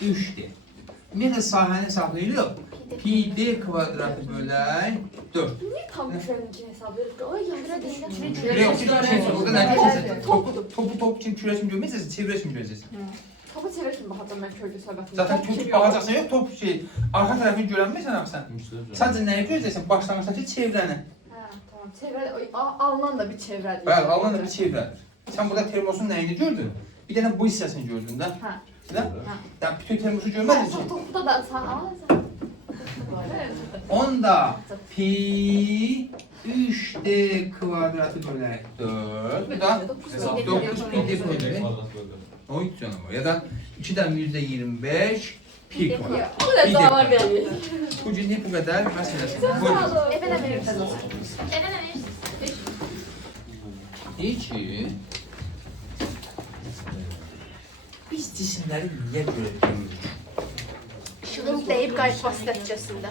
3'dir. Ümumiyyətlə sahəni hesablayırıq. Pi D kvadratı bölək 4. Niye tam şöyle hesaplayıp da o yandıra değil. Burada nə görəcəksən? Topu kimi kürəsini görməyəcəksən, çevrəsini görəcəksən. Topu çevirsin bakalım ben köylü söhbətini. Zaten kötü bakacaksan yok top şey. Arka tarafını görənmirsən axı sən. Sadəcə nəyi görəcəksən? Başlanğıçdakı çevrəni. Ha tamam. Çevre, alınan da bir çevre. Bəli, alınan da bir çevrədir. Sən burada termosun nəyini gördün? Bir dənə bu hissəsini gördün də. Ha. Elə? Ya bütün termosu görmədin ki. Topu da sen al. Onda pi 3D kvadratı bölək 4. Bu da 9 pi D bölək. Oy canım. Ya da 2'den %25 Pik var. Bu da davar gəlir. Bugünlük bu qədər məsələsi. Buyurun. Evə nə verirsiniz? Evə nə verirsiniz? Deyir ki, biz cisimləri niyə görə görürük? İşığın dəyib qayıtması nəticəsində.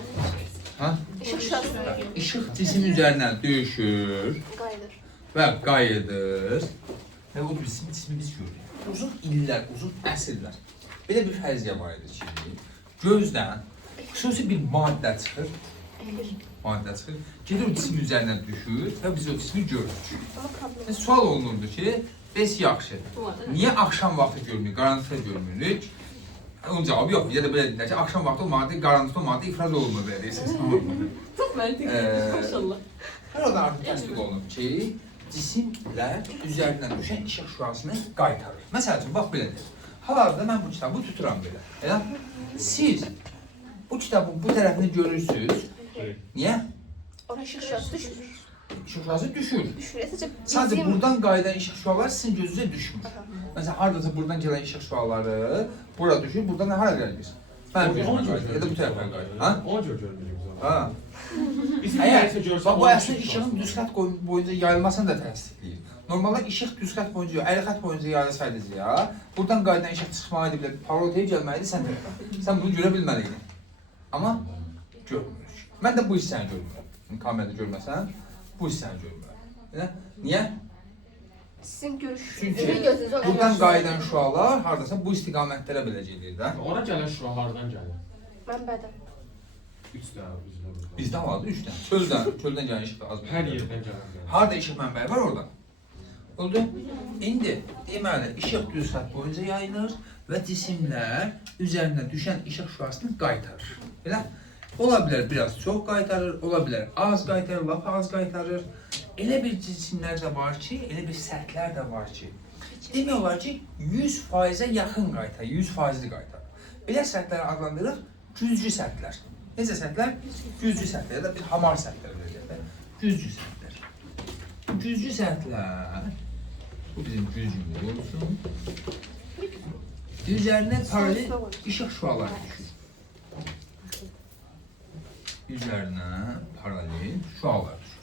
Ha? İşıq şüasında İşıq cisim üzərindən düşür qayıdır. və qayıdır və o cismi biz görürük. Uzun illər, uzun əsrlər belə bir fərziyyə var idi ki, gözdən xüsusi bir maddə çıxır, gedir o cismin üzərindən düşür və biz o cismi görürük. Sual olunurdu ki, bəs yaxşı, niyə axşam vaxtı görmürük, qaranlıqda görmürük? Onun cavabı yox, ya da belə deyirlər ki, axşam vaxtı olmadı, qaranlıqda olmadı, ifraz olunur belə deyirsiniz. Çox məntiqli, maşallah. Hər orada artıq təsdiq olunub ki, cisimlər üzərindən düşən işıq şüasını qaytarır. Məsəl üçün, bax belədir. Hal-hazırda mən bu kitabı tuturam belə. Elə? Siz bu kitabın bu tərəfini görürsünüz. Niyə? Ora işıq şüası düşmür. İşıq şüası düşür. Düşmür. Sadəcə buradan qayıdan işıq şüaları sizin gözünüzə düşmür. Məsələn, hardasa buradan gələn işıq şüaları bura düşür, buradan hara gəlir? Mənim gözümə qayıdır, ya da bu tərəfə qayıdır. Ha? Ona görə görmürük biz onu. Ha. Bizim Əgər, nəyisə görsək, bax, bu əslində işığın düz xətt boyunca yayılmasını da təsdiqləyir. Normalda işıq düz xətt boyunca, əyri xətt boyunca yayılsaydı ya, buradan qayıdan işıq çıxmalıydı, belə paralotaya gəlməliydi sən tərəfə. Sən bunu görə bilməliydin. Amma görmürük. Mən də bu hissəni görmürəm. Kamerada görməsən, bu hissəni görmürəm. Niyə? Sizin görüşünüz. Çünki buradan qayıdan şüalar hardasa bu istiqamətlərə belə gedir də. Ona gələn şüa hardan gəlir? Mənbədən. 3 dənə bizdə. Bizdə vardı 3 dənə. Çöldən gələn işıq da az. Hər yerdən gələn. Harda işıq mənbəyi var orada? Oldu. İndi deməli işıq düz xətt boyunca yayılır və cisimlər üzərinə düşən işıq şüasını qaytarır. Belə? Ola bilər biraz çox qaytarır, ola bilər az qaytarır, lap az qaytarır. Elə bir cisimlər də var ki, elə bir sərtlər də var ki, demək olar ki 100%-ə yaxın qaytarır, 100%-li qaytarır. Belə sərtləri adlandırırıq güclü sərtlər. Necə sərtlər? Güclü sərtlər ya da bir hamar sərtlər deyirlər. Güclü sərtlər. Bu güclü sərtlər, bu bizim güclümüz olsun. Üzərinə paralel işıq şüaları düşür. Üzərinə paralel şüalar düşür.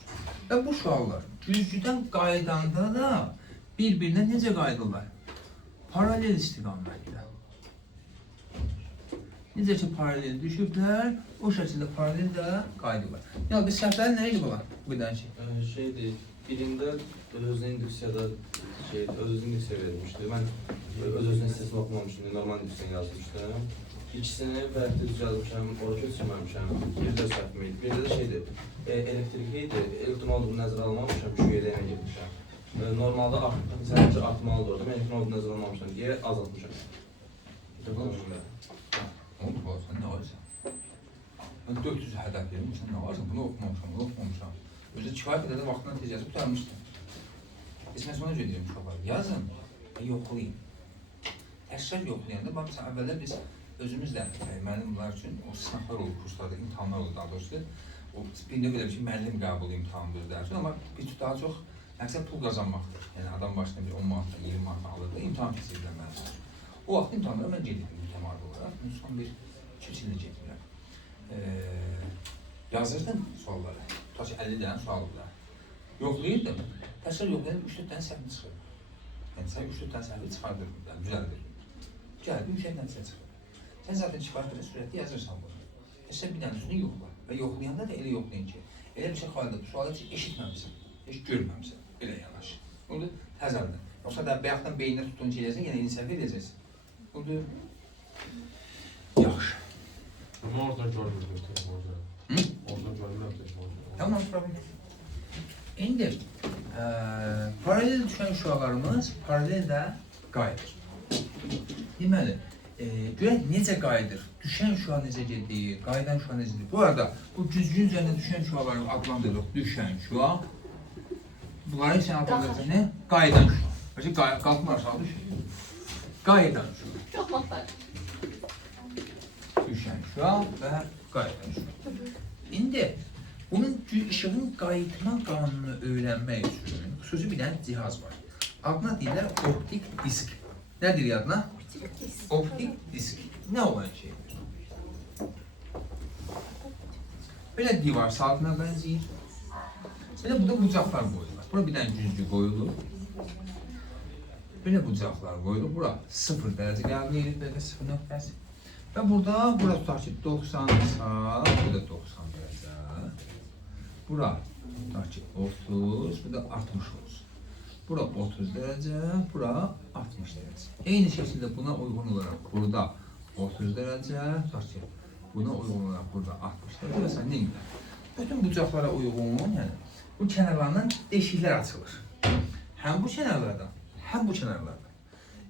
Və bu şüalar güclüdən qaydanda da bir-birinə necə qaydırlar? Paralel istiqamətdə. Necə ki paralel düşüblər, o şəkildə paralel də qaydırlar. Yəni, biz səhvləri nə idi bunlar? Bu qədər şey. Şeydir, birində öz-özünə induksiyada öz-özünə induksiya verilmişdi. Mən öz-özünə hissəsini oxumamışdım, normal induksiyonu yazmışdım. İkisini fərqli düz yazmışam, ora köçürməmişəm. Bir də səhvim idi. Bir də şeydir, elektrikli idi, elektron olduğunu nəzərə almamışam, şüyədə ilə getmişəm. Normalda sadəcə artmalıdır orada, mən elektron olduğunu nəzərə almamışam deyə azaltmışam. Oldu bu, sən nə varsan? Mən 400 hədəf verim, sən nə varsan? Bunu oxumamışam. Özü kifayət qədər də vaxtından tez yazıb tutarmışdım. Biz mən sonra deyirəm uşaqlar, yazın və yoxlayın. Təşkil yoxlayanda, bax, əvvəllər biz özümüz də müəllimlər üçün o sınaqlar olur, kurslarda, imtahanlar olur daha doğrusu. O birində belə bir şey, müəllim qəbul imtahanı özləri üçün, amma bir daha çox məqsəd pul qazanmaqdır. Yəni adam başına bir 10 manat, 20 manat alırdı, imtahan keçirirlər müəllimlər. O vaxt imtahanlara mən gedirdim mütəmadi olaraq. Son bir 2-3 ildə gedirəm. Yazırdım sualları. Tutaq ki 50 dənə sual olur. Yoxlayırdım. Təşkil yoxlayırdım, 3-4 dənə səhvini çıxırdım. Yəni sən 3-4 dənə səhvini çıxardırdım, yəni düzəldirdim. Gəldim, yüksək nəticə çıxırdım. Sən zaten kifayət qədər sürətli yazırsan bunu. Sən bir dənə düzünü yoxla və yoxlayanda da elə yoxlayın ki, elə bir şey xalında bu sualı heç eşitməmişsən, heç görməmişsən, belə yanaş. Oldu, təzəldən. Yoxsa da bayaqdan beyninə tutduğun şey yazın, yenə insəf edəcəksin. Oldu, yaxşı. Amma oradan görmürük teknoloji. Oradan görmürük teknoloji. Tamam, problem yox. İndi, paralel düşən şüalarımız paralel də qayıdır. Deməli, görək necə qayıdır, düşən şüa necə gedir, qayıdan şüa necə gedir. Bu arada, bu güzgün üzərində düşən şüaları adlandırırıq, düşən şüa. Bunların için adlandırırıq nə? Qayıdan şüa. Bəlkə qalxmır aşağı düşür. Qayıdan şüa. Düşən şüa və qayıdan şüa. İndi, bunun işığın qayıtma qanunu öyrənmək üçün xüsusi bir dənə cihaz var. Adına deyirlər optik disk. Nədir adına? Optik disk. Nə olan şeydir? Belə divar saatına bənzəyir. Belə burada bucaqlar qoyulur. Bura bir dənə güzgü qoyulur. Belə bucaqlar qoyulur. Bura 0 dərəcə qəbul edir, belə 0 nöqtəsi. Və burada, bura tutaq ki 90-sa, bu da 90 dərəcə. Bura tutaq ki 30, bu da 60 olsun. Bura 30 dərəcə, bura 60 dərəcə. Eyni şəkildə buna uyğun olaraq burada 30 dərəcə, tutaq ki buna uyğun olaraq burada 60 dərəcə və s. Neyində? Bütün bucaqlara uyğun, yəni bu kənarlarından deşiklər açılır. Həm bu kənarlardan, həm bu kənarlardan.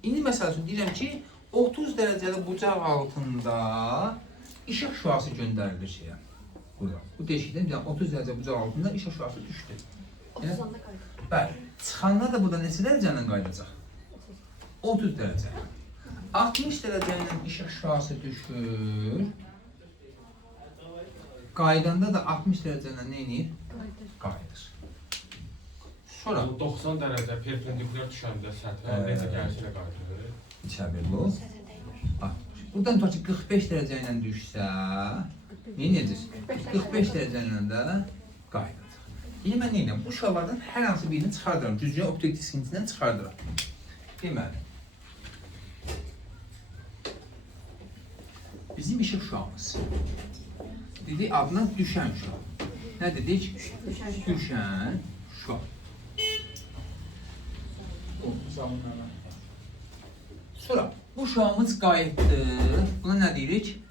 İndi məsəl üçün deyirəm ki, 30 dərəcəli bucaq altında işıq şüası göndərilir şeyə. Burada. Bu deşikdən 30 dərəcə bucaq altında işıq şüası düşdü. 30-anda qayıdır. Bəli. Çıxanda da burada neçə dərəcə ilə qayıdacaq? 30 dərəcə. 60 dərəcə ilə işıq şüası düşür. Qaydanda da 60 dərəcə ilə nə edir? Qayıdır. Sonra 90 dərəcə perpendikulyar düşəndə səthə necə gəlişlə qayıdır? İçəbirli. Buradan tutaq ki 45 dərəcə ilə düşsə, necədir? 45 dərəcə ilə də qayıdacaq. Yəni mən nə edirəm? Bu şüalardan hər hansı birini çıxardıram. Güzgünün optik diskintindən çıxardıram. Deməli, bizim işıq şüamız. Dedik adına düşən şüa. Nə dedik? Düşən şüa. Sonra bu şüamız qayıtdı. Buna nə deyirik?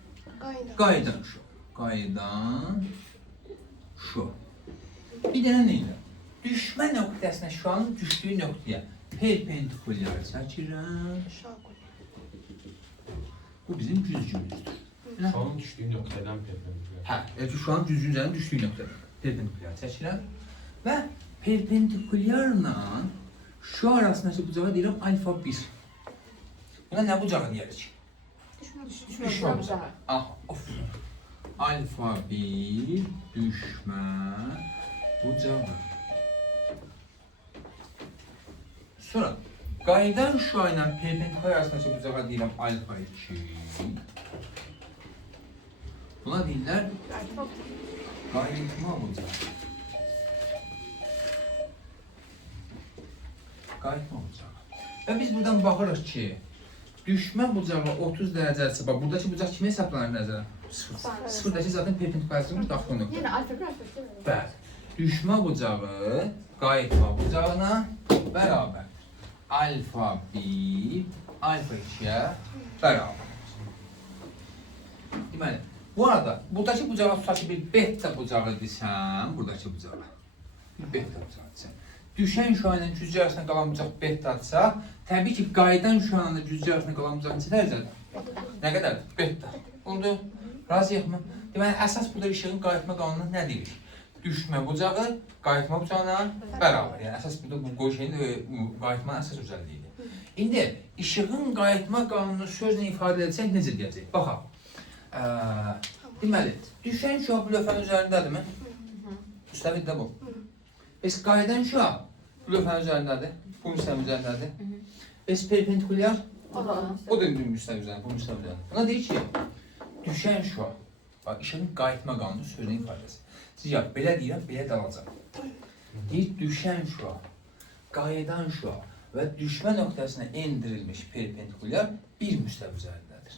Qayıdan şüa. Qayıdan şüa. Bir dənə nə edirəm? Düşmə nöqtəsinə şüanın düşdüyü nöqtəyə perpendikulyar çəkirəm. Bu bizim güzgümüzdür. Şuanın düşdüyü nöqtədən perpendikulyar. Hə, şuanın düzgüncənin düşdüyü nöqtədən perpendikulyar çəkirəm. Və perpendikulyarla şu arasındakı bucağa deyirəm alfa 1. Buna nə bucağı deyirik? Düşmə bucağı. Aha, of. Alfa 1 düşmə bucağı. Sonra qayıdan şua ilə perpendikulyar arasındakı bucağa deyirəm alfa 2. Buna deyirlər qayıtma bucağı. Qayıtma bucağı. Və biz buradan baxırıq ki, düşmə bucağı 30 dərəcəsi, bax, buradakı bucaq kimi hesablanır nəzərə? 0-dakı zaten perpendikulyarlığımız daxil nöqtə. Yəni alfa 1 alfa 2. Bəli. Düşmə bucağı qayıtma bucağına bərabər. Alfa 1, alfa 2-yə bərabər. Deməli, bu arada, buradakı bucağa tutaq ki, bir beta bucağı desəm, buradakı bucağı. Bir beta bucağı desəm. Düşən şua ilə güzgü arasında qalan bucaq betadsa, təbii ki, qayıdan şua ilə güzgü arasında qalan bucaq neçə dərəcədir? Nə qədərdir? Beta. Oldu. Razıyıqmı? Deməli, əsas burada işığın qayıtma qanunu nə deyirik? Düşmə bucağı qayıtma bucağına bərabər. Yəni, əsas burada bu şeyin qayıtmanın əsas özəlliyidir. İndi, işığın qayıtma qanunu sözlə ifadə etsək necə deyəcək? Baxaq. Deməli, düşən şua bu lövhənin üzərindədirmi? Müstəvid də bu. Bəs qayıdan şua bu lövhənin üzərindədir, bu müstəvin üzərindədir. Bəs perpendikulyar o da müstəvin üzərində, bu müstəvin üzərində. Buna deyir ki, düşən şua, bax, işığın qayıtma qanunu sözünün ifadəsi. Siz ya, belə deyirəm, belə qalacaq. Deyir, düşən şua, qayıdan şua və düşmə nöqtəsinə endirilmiş perpendikulyar bir müstəv üzərindədir.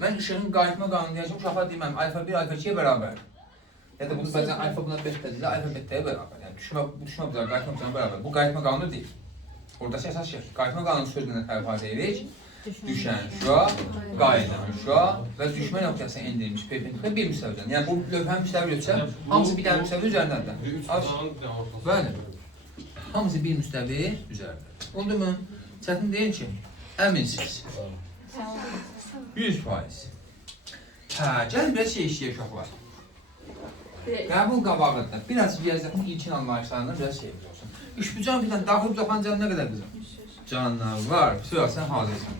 Mən işığın qayıtma qanunu deyəcəm, uşaqlar deyirəm, alfa 1, alfa 2-yə bərabər. Ya da bunu bəzən alfa buna beta deyil, alfa beta'ya bərabər. Yəni düşmə bucağı, qayıtma bucağı bərabər. Bu qayıtma qanunu deyil. Oradakı əsas şey, qayıtma qanunu sözlə ifadə edirik. Düşən şua, qayıdan şua və düşmə nöqtəsinə endirilmiş perpendikulyar bir müstəvi üzərində. Yəni bu lövhənin müstəvi ölçsə, hamısı bir dənə müstəvi üzərindədir. Bəli. Hamısı bir müstəvi üzərindədir. Oldu mu? Çətin deyil ki, əminsiniz. 100%. Hə, gəlin biraz şey işləyək uşaqlar. Qəbul qabağında biraz riyaziyyatın ilkin anlayışlarından biraz şey olsun. Üçbucağın birdən daxil bucaqların canı nə qədər qızım? Canlar var. Söyle sən hazırsan.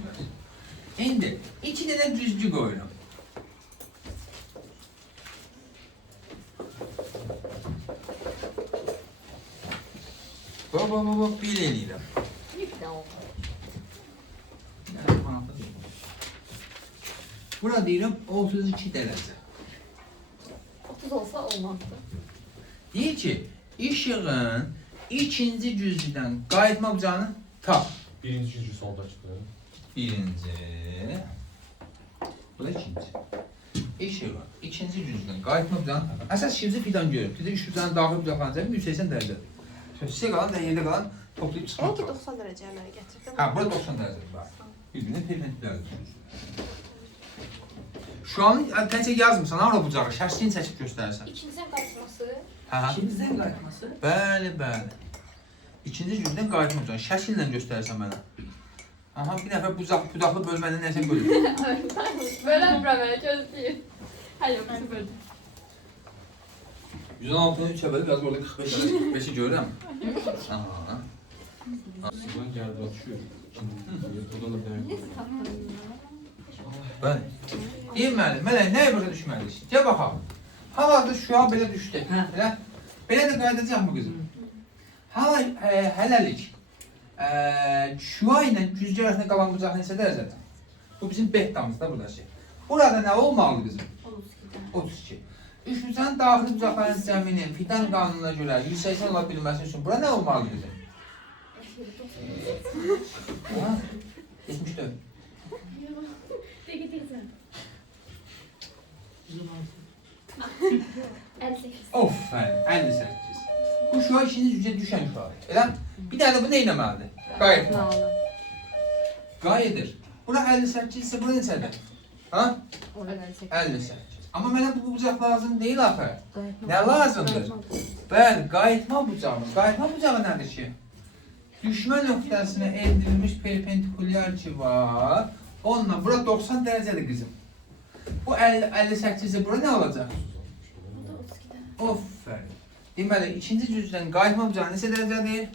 İndi 2 dənə güzgü qoyuram. Baba, belə eləyirəm. Bura deyirəm 32 dərəcə. 30 olsa olmazdı. Deyir ki, işığın ikinci cüzüdən qayıtma bucağını tap. Birinci cüzü solda çıxdı. Birinci. Bu da ikinci. İşığın ikinci cüzüdən qayıtma bucağını tap. Əsas şifci fidan görüb. Dedi, üç bucağını daxil bucaqlanacaq, 180 dərəcədir. Sizə qalan da yerdə qalan toplayıb çıxmaq. 90 dərəcəyə mənə gətirdim. Ha, burada 90 dərəcədir var. Bir-birinə perpendikulярdır. Şu an təcə yazmısan, ara bucağı, şəklini çəkib göstərirsən. İkinciden qayıtması. Hə, hə. İkinizden qayıtması. Bəli, bəli. İkinci cüzdən qayıtma bucağı, şəkillə göstərirsən mənə. Aha, bir nəfər budaqlı bölməndə nəsə bölür. Bölən bürəməyə gözləyir. Hələ yox, böldüm. 116-nı 3 əbəli biraz orada 45-i görürəm. Aha. Sizdən gəldi atışıyor. Buradan da demək. Bəli. Deməli, mələk nəyə başa düşməlidir? Gəl baxaq. Hal-hazırda şüa belə düşdü. Elə? Belə də qayıdacaq mı qızım? Hələlik. Şüa ilə güzgü arasında qalan bucaq neçə dərəcədir? Bu bizim behdamızda buradakı. Burada nə olmalıdır qızım? 32. Üç bucağın daxili bucaqların cəminin fidan qanununa görə 180 ola bilməsi üçün bura nə olmalıdır qızım? 74. Aferin, 58. Bu şua ikinci cüzə düşən şua. Elə? Bir dənə bu nə eləməlidir? Qayıtma. Qayıdır. Bura 58 ise bura neçədir? Ha? 58. Amma mənə bu bucaq lazım deyil axı. Nə lazımdır? Bəli, qayıtma bucağımız. Qayıtma bucağı nədir ki? Düşmə nöqtəsinə endirilmiş perpendikulyar ki var. Onunla bura 90 dərəcədir qızım. Bu 58 ise bura nə olacaq? Aferin. Deməli, ikinci cüzdən qayıtma bucağı neçə dərəcədir?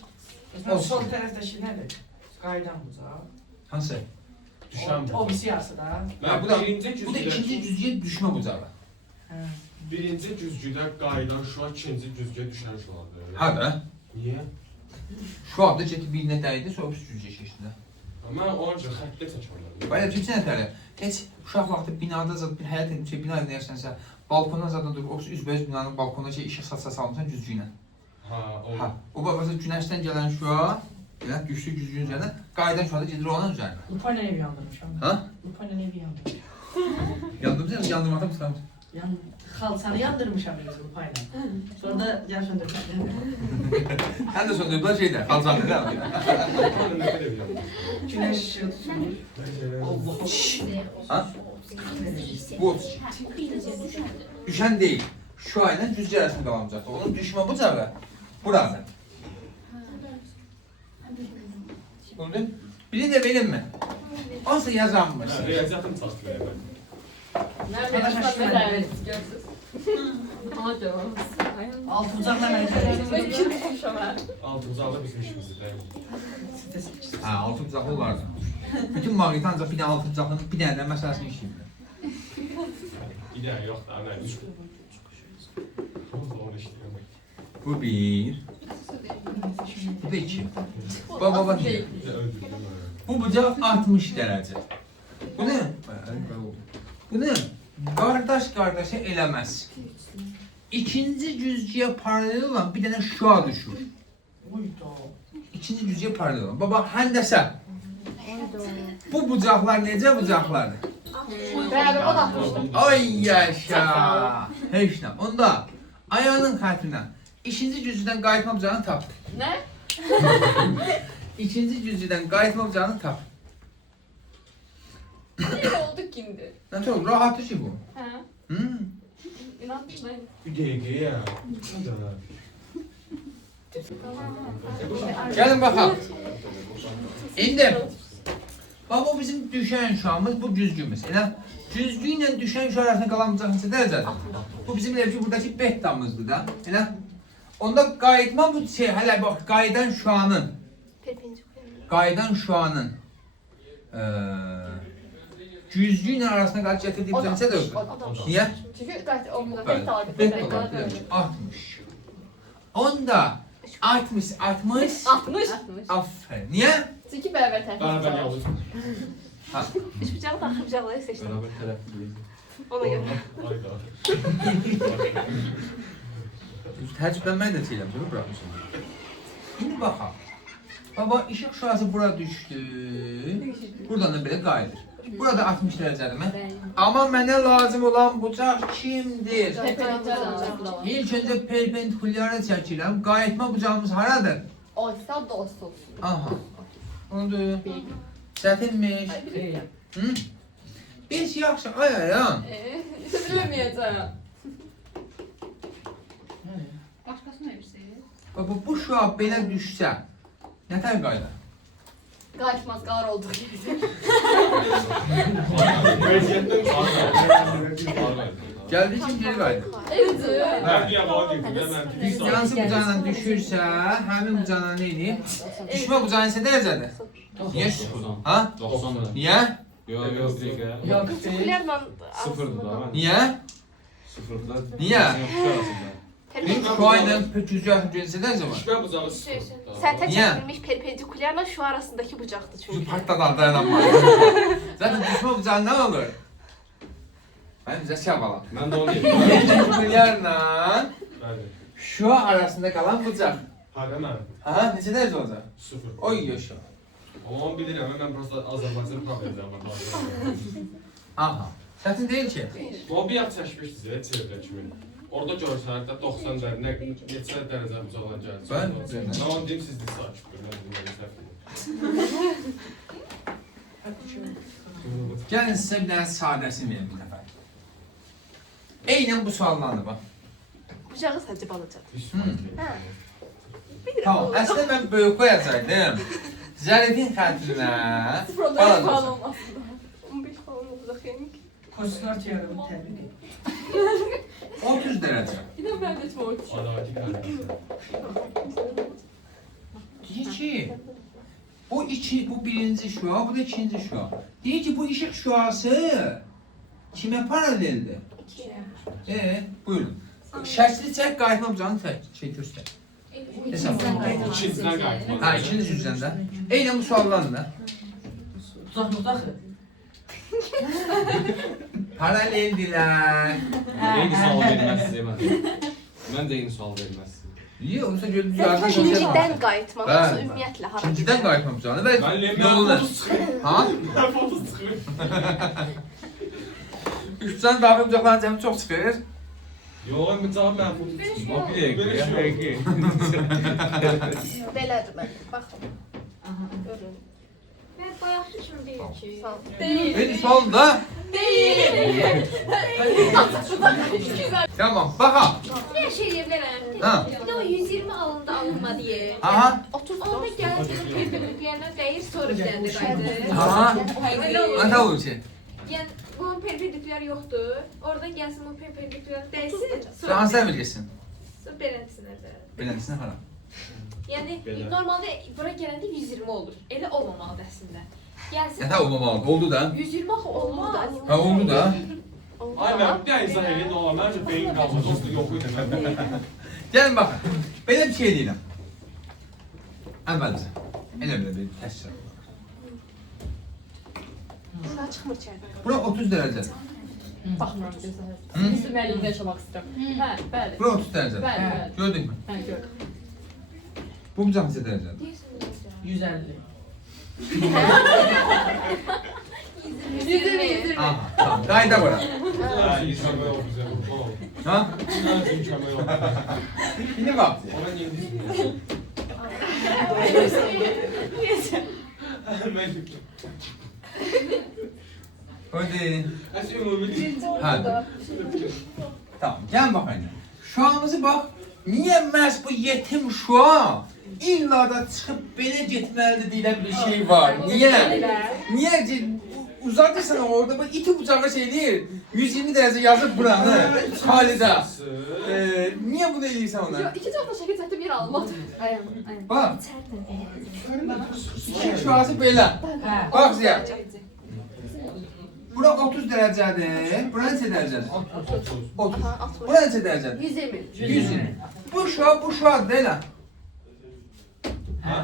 Sol tərəfdəki nədir? Qayıdan bucağı. Hansı? Düşən O birisi yarısı da. Ha, bu da ikinci cüzgüyə düşmə bucağı. Birinci cüzgüdə qayıdan şua ikinci cüzgüyə düşən şuadır. Ha da. Niyə? Şu anda çəkib birinə dəydi, sonra üst cüzgüyə keçdi. Mən ona görə xəttə çəkərəm. Belə cüzgü nətəri? Heç uşaq vaxtı binada zad bir həyat etmişsə, bina edərsənsə, balkondan zaten durub, o üzbəüz binanın balkonuna işıq satsa salmışsan cüzgü ilə. Ha, o. Ha, o babası günəşdən gələn şua, elə güclü güzgünün üzərinə, qayıdan şua da gedir onun üzərinə. Lupayla evi yandırmışam. Ha? Lupayla evi yandırmışam. Yandırmışsın, yandırmakta mı sıxamışsın? Xalçanı yandırmışam evi lupayla. Sonra da yer söndürmüşəm. Həm də söndürüblər şeydə, xalçanı da. Nə qədər ev Güneş ışığı tutmuş. Allah. Ha? Bu 32. Düşən deyil. Şua ilə cüzgü arasında qalan bucaqdır. Onun düşmə bucağı burada. Buldun? Biri də benim mi? Olsa yazanmış. Riyaziyyatım çatdı verir. Mən belə görsüz. Ona cavab. Altı bucaqla mənə gələcək. Mən kim tutmuşam mən? Altı uzaqda bizim işimizdir deyil. Ha, altı bucaqlı olardı. Bütün mağrita ancaq bir dənə altı bucaqlının bir dənə də məsələsini işləyirlər. İdeya yox da, nə üç. Onu işləyirəm. Bu bir. Bu da iki. Baba deyil. Bir də öldürdüm. Bu bucaq 60 dərəcə. Bunu, bunu qardaş-qardaşa eləməz. İkinci cüzgüyə paralel olan bir dənə şua düşür. İkinci cüzgüyə paralel olan. Baba, həndəsə. Bu bucaqlar necə bucaqlardır? Beraber o da atmıştım. Ay yaşa. Heç nə. Onda ayağının xətrinə ikinci cüzgüdən qayıtma bucağını tap. Ne? İkinci cüzgüdən qayıtma bucağını tap. Ne oldu ki indi? Nə çox rahatdır ki bu. Ha? İnandım ben. Bir dəqiqə ya. Gəlin baxaq. İndi baba bizim düşən şuamız bu cüzgümüz. Elə cüzgü ilə düşən şua arasında qalan bucaq neçə dərəcədir? Bu bizim elə ki buradakı behdamızdır da. Elə onda qayıtma bu şey hələ bax qayıdan şuanın cüzgü ilə arasında qalıb gətirdiyi bucaq neçə dərəcədir? Niyə? Çünkü gayet o burada Bəli. pek tabi. Behdam 60. Onda 60. 60. Aferin. Niyə? Çünkü beraber terk Beraber etmişler. yalnız. Üç bucağı daxil bucaqları seçdim. Beraber tərəfli. Ona göre. Hayda. Təcrübələnmək nəticə bunu buraxmışam. İndi baxaq. Baba, işıq şüası bura düşdü. Buradan da belə qayıdır. Burada 60 dərəcədir mən. Amma mənə lazım olan bucaq kimdir? İlk öncə perpendikulyara çəkirəm. Qayıtma bucağımız haradır? Oysa dost olsun. Aha. Oldu. Çətinmiş. Deyirəm. Hı? Biz yaxşı ayayan. Bilemeyeceğim. Başqası nə bilsə? Baba, bu şüa belə düşsə, nətər qayıdır? Qayıtmaz, qar olduq yerdə. Vəziyyətdən sağ. Gəldiyi kimi geri qayıdır. Evet. Mən bir yabağa getirdim. Mən pis sağ. Hansı bucağına düşürsə, həmin bucağına nə edir? Düşmə bucağı neçə dərəcədir? Niyə? Ha? 90 da. Niyə? Yox, yox, dəqiqə. Yox, deyil. Kulerle Sıfırdır da. Niyə? Sıfırda. Niyə? Arasında. Benim şu ayla gücü neçə dərəcə var? Düşmə bucağı sıfır. Sətə Niyə? çəkilmiş perpendikulyarla şu arasındaki bucaqdır çünki. Partladan dayanamam. Zaten düşmə bucağı nə olur? Mən bizə şəbala. Mən də onu deyim. Perpendikulyarla Bəli. şu arasında qalan bucaq. Hələ mən. Ha, neçə dərəcə olacaq? Sıfır. Oy yaşa. Amma onu bilirəm. Mən prosta Azərbaycan problemləri var. Aha. Çətin deyil ki. O bir yaz çəkmişdiniz çevrə kimi. Orada görsələr də 90 dərəcə, neçə dərəcə bucaqlar gəlir. Mən- Nə onu deyim siz də sakit. Gəlin sizə bir dənə sadəsini verim bir dəfə. Eynən bu suallarını bax. Bucağı sadəcə balacadır. Hə. Tamam, əslində mən böyük qoyacaqdım. Zərifin xətrinə Sıfır falan balaca. olmaz. 15 falan olacaq yəni. Koşular teoremi təmin et. 30 dərəcə. Bir də mən də çox olacaq. Adaki qardaşlar. Deyir ki, bu birinci şua, bu da ikinci şua. Deyir ki, bu işıq şuası kimə paraleldir? Buyurun. Şərsli çək, qayıtma bucağını çək. Hesab. İkincidən qayıtmalı. Ha, ikinci cüzdən də. Eynən bu suallarla da. Uzaq. Paraleldilər. Eyni sual verməz sizə mən. Mən də eyni sual verməz sizə. Niyə? Olsa gördüm Sən ikincidən qayıtmaq, Bəli, yoxsa bəli. ümumiyyətlə hara? İkincidən qayıtma bucağını və Mən yolunu. foto çıxır. Ha? Mən foto çıxır. Üçdən daxil bucaqların cəmi çox çıxır. Yox, mən cavab mən foto çıxır. O bir dəqiqə, dəqiqə. Belədir mən. Baxın. Görün. Mən bayaqçı kimi deyir ki. Sağ ol. Eyni sual da. Tamam, baxaq. Bir şey deyə bilərəm. Ha. Bir də o 120 alındı alınma deyə. Aha. 30 Onda gəldi perpendikulyarına dəyir sonra bir dənə də qayıdır. Aha. Öyle olur. Nə olur ki? Yəni bunun perpendikulyar yoxdur. Oradan gəlsin bu perpendikulyar dəysin. Sən hansıdan bilirsən? Sonra beləsinə də. Beləmsin hara? Yəni Belə. normalda bura gələndə 120 olur. Elə olmamalıdır əslində. Gəlsin. Nətə olmamalıdır? Oldu da. 120 axı olmaz. Ha, oldu da. Ay mən bir dənə izah edin, ola məncə beyin qalmaz. Dostu yox idi mən. Gəlin baxın. Belə bir şey deyirəm. Əvvəlcə. Elə bir təsvir. Bura çıxmır içəri. Bura 30 dərəcədir. Baxmıram gözə. Hı? Bizim əlimdə yaşamaq istəyirəm. Hə, bəli. Bura 30 dərəcədir. Bəli, bəli. Gördün mü? Hə, gördüm. Bu bucaq neçə dərəcədir? 150. 120. Aha, tamam. Qayda bura. Hə, yıkama yox bizə. Ha? Hə, yıkama yox. İndi bax. Ona yedi. Mən Hadi. Əs ümumi Hə. Tamam, gəl baxın. Şuamızı bax. Niyə məhz bu yetim şua illa da çıxıb belə getməlidir deyilən bir şey var. Niyə? Niyə ki uzadırsan orada bu iti bucağı şey deyir. 120 dərəcə yazıb buranı xalidə. Niyə bunu eləyirsən ona? Yo, iki tarafda şəkil çəkdim, yer almadı. Bax. İki şuası belə. Hə. Bax Ziya. Bura 30 dərəcədir. Bura neçə dərəcədir? 30. Aha, 60. Bura neçə dərəcədir? 120. 120. Bu şuadır elə. Hə.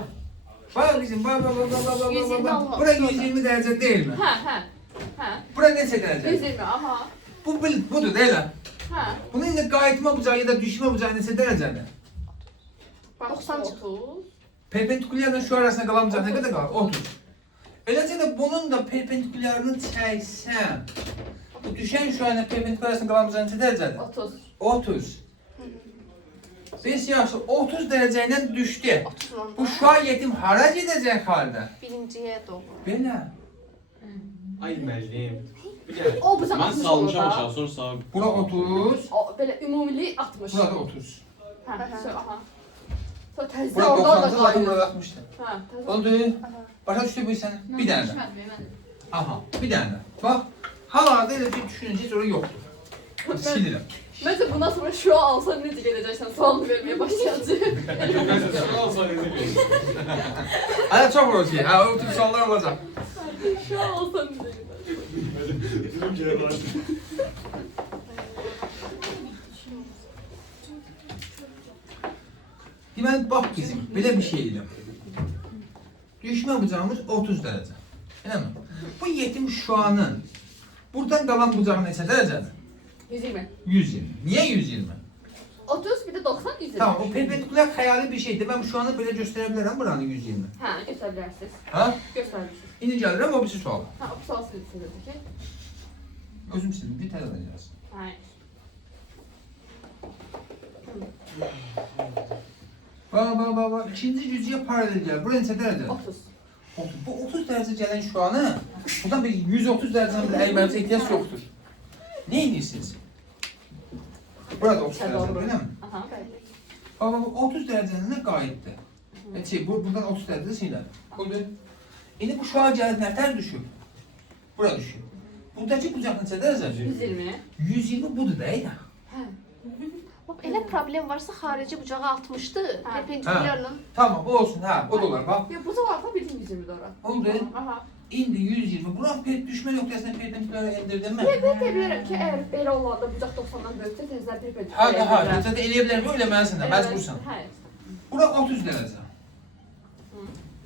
Bak bizim, bak. 120 olmaz. Bura 120 dərəcə değil mi? Hə, hə. Hə. Bura neçə dərəcə? 120, aha. budur değil mi? Hə. Bunun indi qayıtma bucağı ya da düşme bucağı neçə dərəcədir? 90 30. Perpendikulyarla şu arasında qalan bucaq nə qədər qalır? 30. Eləcə də bunun da perpendikulyarını çəksən, bu düşən şüayla perpendikulyar arasında qalan bucaq neçə dərəcədir? 30. 30. Biz yaxşı 30 dərəcə ilə düşdü. 30 oldu. Bu şüay yetim hara gedəcək halda? Birinciyə doğru. Belə. Ay müəllim. Bir də O bucaq mən 60 olur salmışam da. aşağı, sonra sağ. Bura 30, O belə ümumi 60. burada 30. Hə, so, aha. So təzə Bura orada 90, da zaten qayıdır. burada 60'tır. Hə, təzə. Oldu. Başa düşdü bu sən? Bir dənə. də. Düşmədim, mən. Aha, bir dənə. də. Bax, hal-hazırda elə bir düşüncə heç orada yoxdur. Silirəm. Məncə bundan sonra şu an alsan necə gedəcəksən sualını verməyə başlayacaq. Nəsə şunu alsan necə gedir? Hələ çox olur ki, hə, o tür suallar olacaq. Şu an alsan necə gedəcəksən. Bizim geri var. Deməli, bax bizim, belə bir şey idi. Düşmə bucağımız 30 dərəcə. Eləmi? Bu yetim şuanın buradan qalan bucağı neçə dərəcədir? 120. 120. Niyə 120? 30 bir də 90 120. Tamam, o perpendikulyar xəyali bir şeydir. Mən şu anda belə göstərə bilərəm buranı 120. Hə, göstərə bilərsiniz. Ha? Göstərirsiniz. İndi gəlirəm o birisi suala. Hə, o sual sizin ki. Özüm sildim, bir tələb edəcəz. Hə. Bax. İkinci cüzüyə paralel gəlir. Bura neçə dərəcədir? 30. Bu 30 dərəcə gələn şuanı buradan bir 130 dərəcədən bir əyməmizə ehtiyac yoxdur. Ne edirsiniz? Burada 30 dərəcədir, elə mi? Aha. Bax, bu 30 dərəcənin qayıtdı. Buradan 30 dərəcə silə. Buydu. İndi bu şua gəlib nətər düşüb? Bura düşüb. Buradakı bucaq neçə dərəcədir? 120. 120 budur da, elə. Bax, elə problem varsa xarici bucağı 60-dır. Perpendikulyarla. Tamam, bu olsun, hə, o da olar, bax. Ya bu zamanlarda bildim 120 doğru. Oldu. Aha. İndi 120. Bura düşmə nöqtəsinə perpendikulyara endirdin mi? Ben de bilirim ki eğer belə olanda bucaq 90'dan böyüksə tezlər bir belə. Ha, necə də eləyə bilərəm, elə mənsən də, məcbursan. Hə. Bura 30 dərəcə.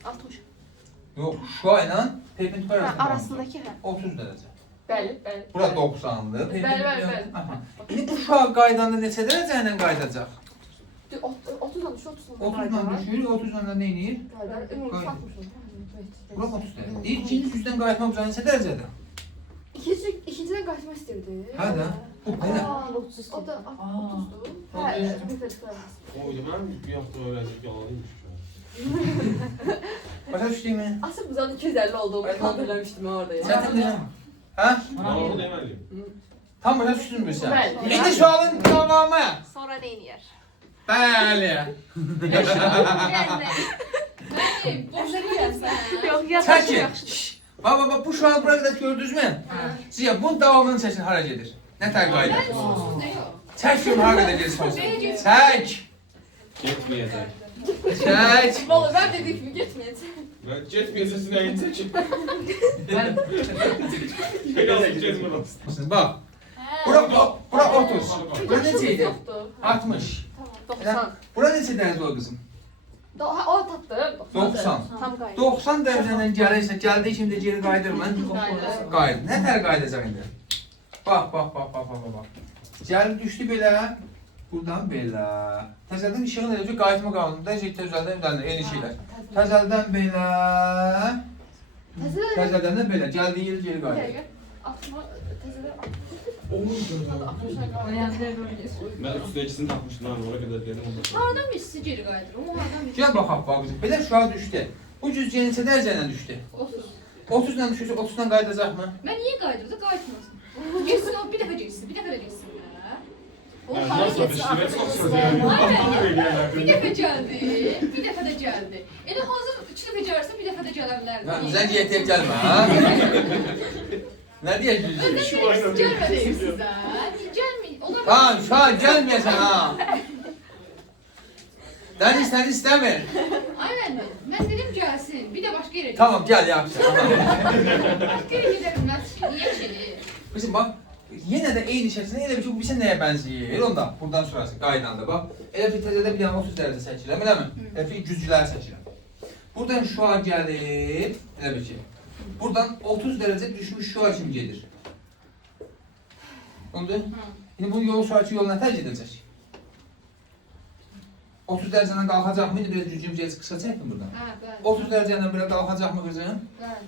60. Yox, şua ilə perpendikulyar Hə, arasındakı hə. 30 dərəcə. Bəli, bəli. Bura 90'dır. Bəli. Aha. İndi bu şua qaydanda neçə dərəcə ilə qaydacaq? 30'dan düşür, 30'dan düşür, 30'dan da nə edir? Ümumi 60. Bura 30 dərəcə. Deyir, ikinci cüzdən qayıtma bucağı neçə dərəcədir? İkinciden kaçmak istirdi. Hə də. Bu belə. O da 30'du. Hə, bir festival. Oydu, mən bir hafta öyrəndik, yalanıymış. Başa düşdüyümü? Aslında bucağın 250 olduğumu Ay, kandırlamıştım orada ya. Zaten deyirəm. Hə? Yalanı deməliyim. Tam başa düşdün mü sən? Bəli. İndi sualın davamı. Sonra nə edir? Bəli. Boşa gəlsən. Yox, yaddaşı Çəkin. yaxşı. Baba, bu şuanı bura qədər gördünüzmü? Sizə bunun davamını çəkin, hara gedir? Nə tər qayda? Sonsuz nə yox? Çək görüm hara qədər gedir sonsuz. Çək. Getməyəcək. Çək. Vallahi ben dediğim gibi gitmeyeceğim. Mən getməyəcəsin, nəyin çəkin? Mən Biraz getmə olsun. Bax. Bura 30. Bura neçə idi? 60. Tamam, 90. Bura neçə dərəcə o qızım? O tattı. 90. Tam qayıt. 90 dərəcədən gəlirsə, gəldiyi kimi də geri qayıdır mən. Qayıd. Nə tər qayıdacaq indi? Bax. Gəlir düşdü belə. Buradan belə. Təzədən işığın eləcək qayıtma qanununda təzədən eyni şeylər. Təzədən belə. Təzədən də belə. Gəldiyi yeri geri qayıdır. Mən üstə ikisini tapmışdım, ora qədər dedim. Hardan birisi geri qayıdır? O hardan birisi? Gəl baxaq bax qızım. Belə şüa düşdü. Bu cüzgə neçə dərəcə ilə düşdü? 30. 30 ilə düşürsə 30-dan qayıdacaqmı? Mən niyə qayıdırsa qayıtmasın. Geçsin o bir dəfə geçsin, bir dəfə də geçsin. O Yəni, hara nasıl geçsin? dişlərə çalışır? Bir dəfə gəldi, bir dəfə də gəldi. Elə hazır 2 dəfə gəlirsə bir dəfə də gələ bilər. Zəng yetib gəlmə ha. Nə deyək cüzgə? Gəlmədiyim sizə. Gəlməyin. Onlar Tamam, şu an gelmeyeceksin ha. Sən istəmir. Aynen. Mən dedim gəlsin. Bir də başqa yerə. Tamam, gel yapsın. Başqa yerə gedə bilməz ki. Niyə ki? Bizim bak, yenə də eyni şəkildə elə bir ki, bu bilsə nəyə bənzəyir? Onda, buradan sonrası qaydanda bax. Elə bir təzədə bir yana 30 dərəcə çəkirəm, eləmi? Elə bir güzgüləri çəkirəm. Buradan şua gəlir, elə bir ki. Buradan 30 dərəcə düşmüş şua kimi gedir. Oldu? İndi bu yol sonraki yol nə tərcih edəcək? 30 dərəcədən qalxacaqmı? İndi biraz cücümcəyiz qısacaqmı buradan? Hə, bəli. 30 dərəcədən belə qalxacaqmı qızım? Bəli.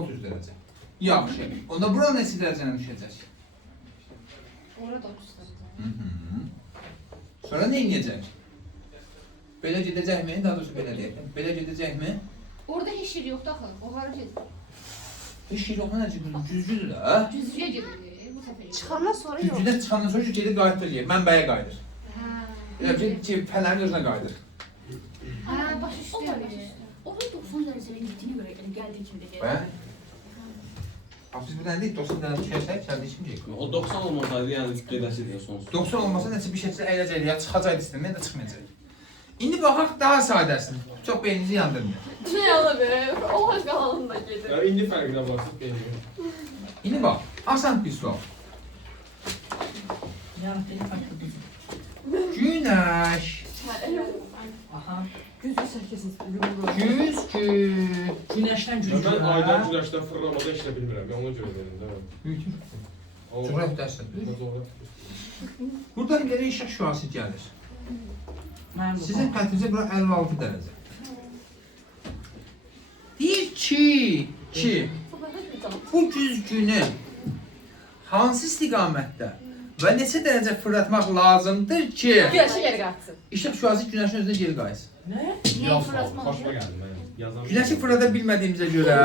30 dərəcə. Yaxşı. Onda bura neçə dərəcədən düşəcək? Orada 30 dərəcə. Sonra nə edəcək? Belə gedəcəkmi? Daha doğrusu belə deyək. Belə gedəcəkmi? Orada heç yer yoxdur axı. O hara gedir? Heç şey yoxdur, necə düzgüdür də. Güzgüyə gedir bu səfər. Çıxandan sonra yox. Düzgüdən çıxandan sonra gedib qayıtır yer. Mənbəyə qayıdır. Hə. Elə ki, fənərin özünə qayıdır. Hə, baş üstə. Onun 90 dərəcəyə getdiyinə görə elə gəldiyi kimi də Bə? Biz buradan deyik, 90 dərəcə düşərsək, gəldik kimi deyik. O 90 olmasaydı, yəni gedəsidir ya sonsuz. 90 olmasa neçə bir şəkildə əyiləcək, ya çıxacaq istəmə, ya da çıxmayacaq. İndi baxaq daha sadəsini. Çox beyninizi yandırmıyor. Şey yana be, Allah qalanında gedir. Ya indi fərqinə baxsın benim. İndi bax, asan bir sual. Yani benim farklı değil. Günəş, Aha. Gözü sərkəsiz. güzgün. Güneşten Ya güneşe. mən aydan güləşdən fırlamada işlə bilmirəm. Ya ona görə dedim də. Büyütür. O Coğrafya dərsi. Buradan gələ işıq şüası gəlir. Sizin xətrinizə bura 56 dərəcə. Deyir ki, bu güzgünü hansı istiqamətdə və neçə dərəcə fırlatmaq lazımdır ki, Güneşe geri qaçsın. işıq şüası günəşin özünə geri qayıtsın. Ne? Yaz sağ xoşuma gəldi mən. Yazan. Günəşi fırlada bilmədiyimizə görə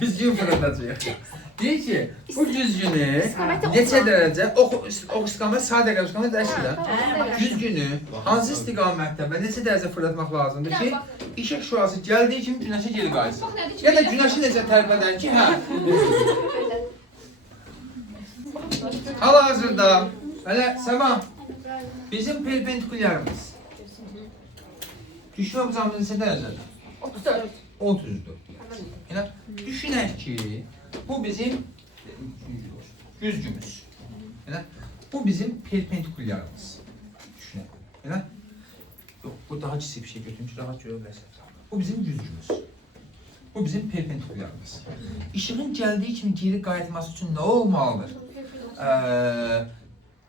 düzgün fırladacağıq. Deyir ki, bu düzgünü neçə dərəcə, o istiqamət sadə istiqamət dəyişir. Düzgünü hansı istiqamətdə və neçə dərəcə fırlatmaq lazımdır ki, işıq şüası gəldiyi kimi günəşə geri qayıtsın. Ya da günəşi necə tərk edər ki, hə. Hal-hazırda, belə Səma, bizim perpendikulyarımız düşmə bucağımız neçə dərəcədir? 34. 34. Yəni, düşünək ki, bu bizim güzgümüz. Yəni, bu bizim perpendikulyarımız. Düşünək. Yəni, yox, bu daha kiçik bir şey götürüm ki, rahat görə biləsiniz. Bu bizim güzgümüz. Bu bizim perpendikulyarımız. İşığın gəldiyi kimi geri qayıtması üçün nə olmalıdır?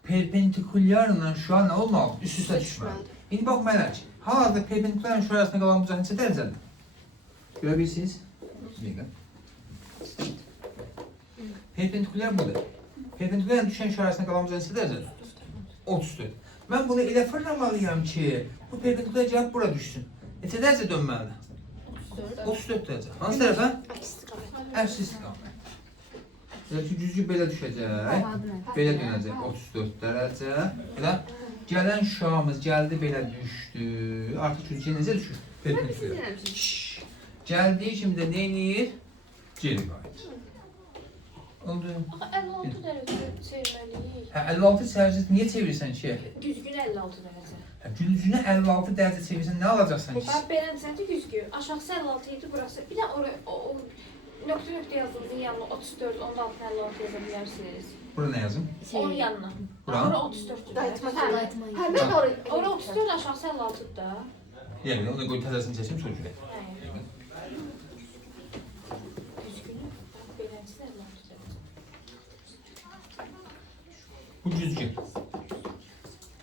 Perpendikulyarla şu an nə olmalıdır? Üst-üstə düşməlidir. İndi bax Mələk, hal-hazırda perpendikulyarla şu arasında qalan bucaq neçə dərəcədir? Görə bilirsiniz? Perpendikulyar budur. Perpendikulyarla düşən şu arasında qalan bucaq neçə dərəcədir? 34. Mən bunu elə fırlamalıyam ki, bu perpendikulyar cavab bura düşsün. Neçə dərəcə dönməlidir? 34 dərəcə. Hansı tərəfə? Əks istiqamət. Elə ki, güzgü belə düşəcək, belə dönəcək 34 dərəcə. Elə gələn şüamız gəldi, belə düşdü. Artıq güzgü necə düşür? Perpendikulyar. Gəldiyi kimi də nə edir? Geri qayıdır. Oldu. 56 dərəcə çevirməliyik. Hə, 56 dərəcə niyə çevirsən ki? Düzgün 56 dərəcə. Hə, güzgünü 56 dərəcə çevirsən nə alacaqsan ki? Bax belə desəndə düzgün. Aşağısı 56 idi, burası. Bir də oraya o nöqtə yazıldığın yanına 34, onun altına 56 yaza bilərsiniz. Bura nə yazım? Onun yanına. Bura? Ora 34-dür. Qayıtma. Hə, mən ora 34, aşağısı 56-dır da. Yəni, onu qoy təzəsini çəkim, sonra görək. Hə. Düzgünü beləncə 56 dərəcə. Bu güzgün.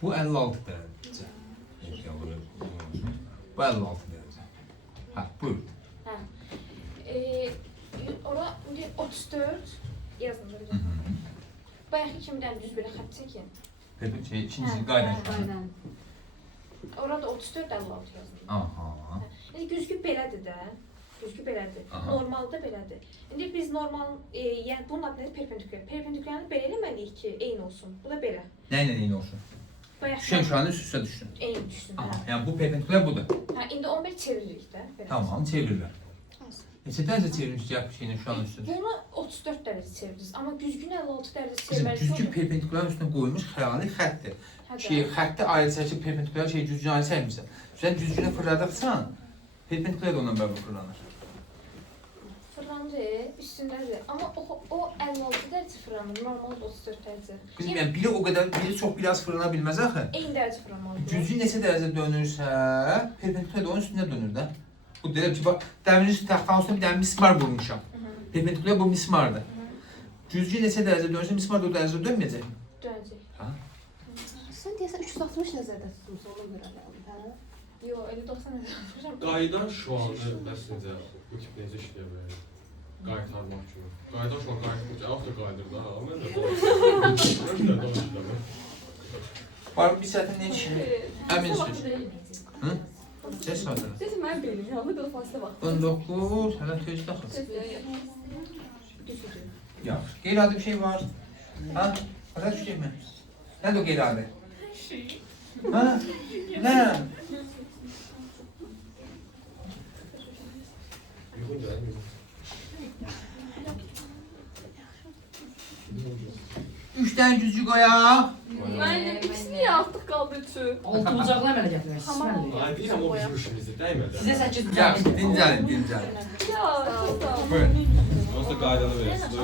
Bu 56 dərəcə. Bu 56 dərəcə. Hə, buyur. Hə. Ora indi 34 yazın da bir. Bayaqki kimdən düz belə xətt çəkin. Peki, ikinci qaydan şu an. Orada 34 56 yazın. Aha. Yəni güzgü belədir də. Güzgü belədir. Aha. Normalda belədir. İndi biz normal, yəni bunun adı nədir? Perpendikulyar. Perpendikulyarını belə eləməliyik ki, eyni olsun. Bu da belə. Nə ilə eyni olsun? Düşən şu an üst-üstə düşsün. Eyni düşsün. Aha, Hə. yəni bu perpendikulyar budur. Hə, indi 11 çeviririk də. Belə. Tamam, çevirirlər. Neçə dərəcə çevirmiş cəhət şeyinin şu an üstündə? Bunu 34 dərəcə çeviririz. Amma güzgünü 56 dərəcə Bizim çevirməliyiz. güzgü perpendikulyarın üstünə qoyulmuş xəyali xəttdir. Şey, xətti ayrı çəkib perpendikulyar şey güzgünü ayrı çəkmirsən. Sən güzgünü fırladıqsan, perpendikulyar da ondan bərabər fırlanır. Fırlandı, üstündədir. Amma o 56 dərəcə fırlanır, normalda 34 dərəcə. Bizim yəni biri o qədər, biri çox biraz fırlana bilməz axı. Eyni dərəcə fırlanmalıdır. Güzgü neçə dərəcə dönürsə, perpendikulyar da onun üstündə dönür də. Bu deyirəm ki, bax, dəmirin üstü taxtanın üstünə bir dənə mismar vurmuşam. Perpendikulyar bu mismardır. Cüzgü neçə dərəcə dönsün, mismar da o dərəcə dönməyəcək. Dönəcək. Sən deyəsən 360 nəzərdə tutmusan ona görə yəni, hə? Yo, 50-90 nəzər. Qaydan şu anı bəs necə, bu tip necə işləyə bilər? Qaytarmaq kimi. Qaydan şu an qayıtmış, avto qaydır da, mən də danışdım. Var bir saatin ne işi? Əminsiniz. Hı? Ses saatiniz. Dedim mən benim yanımda bir fasilə var. 19, hələ tez daxil. Yaxşı. Qeyri-adi bir şey var. Ha? Başa düşecek mi? Nədir o qeyri-adi? Ha? Nə? Yuxun gəlir. Üç tane cüzgü qoyaq. Mən ikisi niyə artıq qaldı üçün? Altı bucaqlar mənə gətirmək istəyirəm. Ay deyirəm o bizim işimizdir, dəymədi. Sizə 8 bucaq. Yaxşı, dincəlin, dincəlin. Ya, çok sağ ol. Buyurun. Onsuz da qaydanı verəsiniz.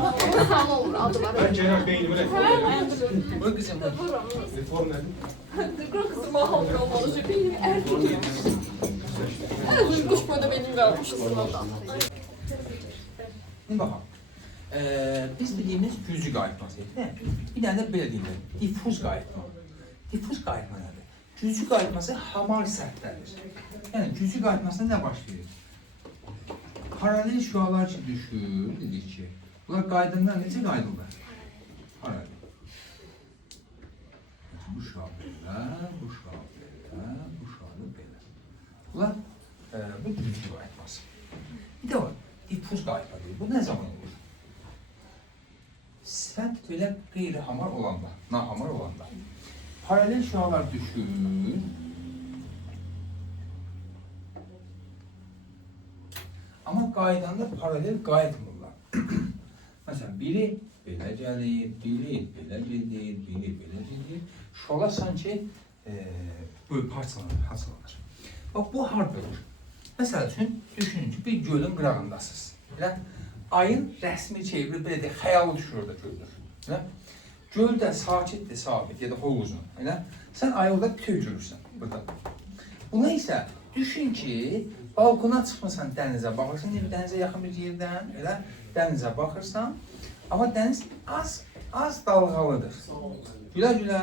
Tamam olur adımları. Mən gələn beynimi reform edirəm. Buyur qızım, buyur. Reform nədir? Tekrar kızıma hamile olmalı. Benim erkeğim. En uzun kuş boyda benim vermişiz sınavda. Şimdi baxaq. Biz bildiğimiz cüzgü qayıtması değil mi? Bir tane de böyle deyirlər, diffuz qayıtma. Diffuz qayıtma nədir? Cüzgü qayıtması hamar sərtlədir. Yəni cüzgü qayıtmasında nə baş verir? Paralel şüalar ki düşür, dedik ki, bunlar qaydınlar necə qaydırlar? Paralel. Bu şüa belə, bu şüa belə, bu şüa belə. Bunlar bu cüzgü qayıtması. Bir de var, diffuz qayıtma deyir. Bu nə zaman olur? Sərt belə qeyri-hamar olanda, nahamar olanda. Paralel şüalar düşür. Amma qaydanda paralel qayıtmırlar. Məsələn, biri belə gəlir, biri belə gedir, biri belə gedir. Şüalar sanki böyle parçalanır. Bax, bu harda olur? Məsəl üçün, düşünün ki, bir gölün qırağındasınız. Elə ayın rəsmi çeviri belə deyək, xəyalı düşür orada gördür. Elə? Göl də sakitdir, sabit ya da hovuzun. Elə? Sən ayı orada bütöv görürsən burada. Buna isə düşün ki, balkona çıxmısan dənizə baxırsan, dənizə yaxın bir yerdən, elə dənizə baxırsan, amma dəniz az dalğalıdır. Gülə-gülə,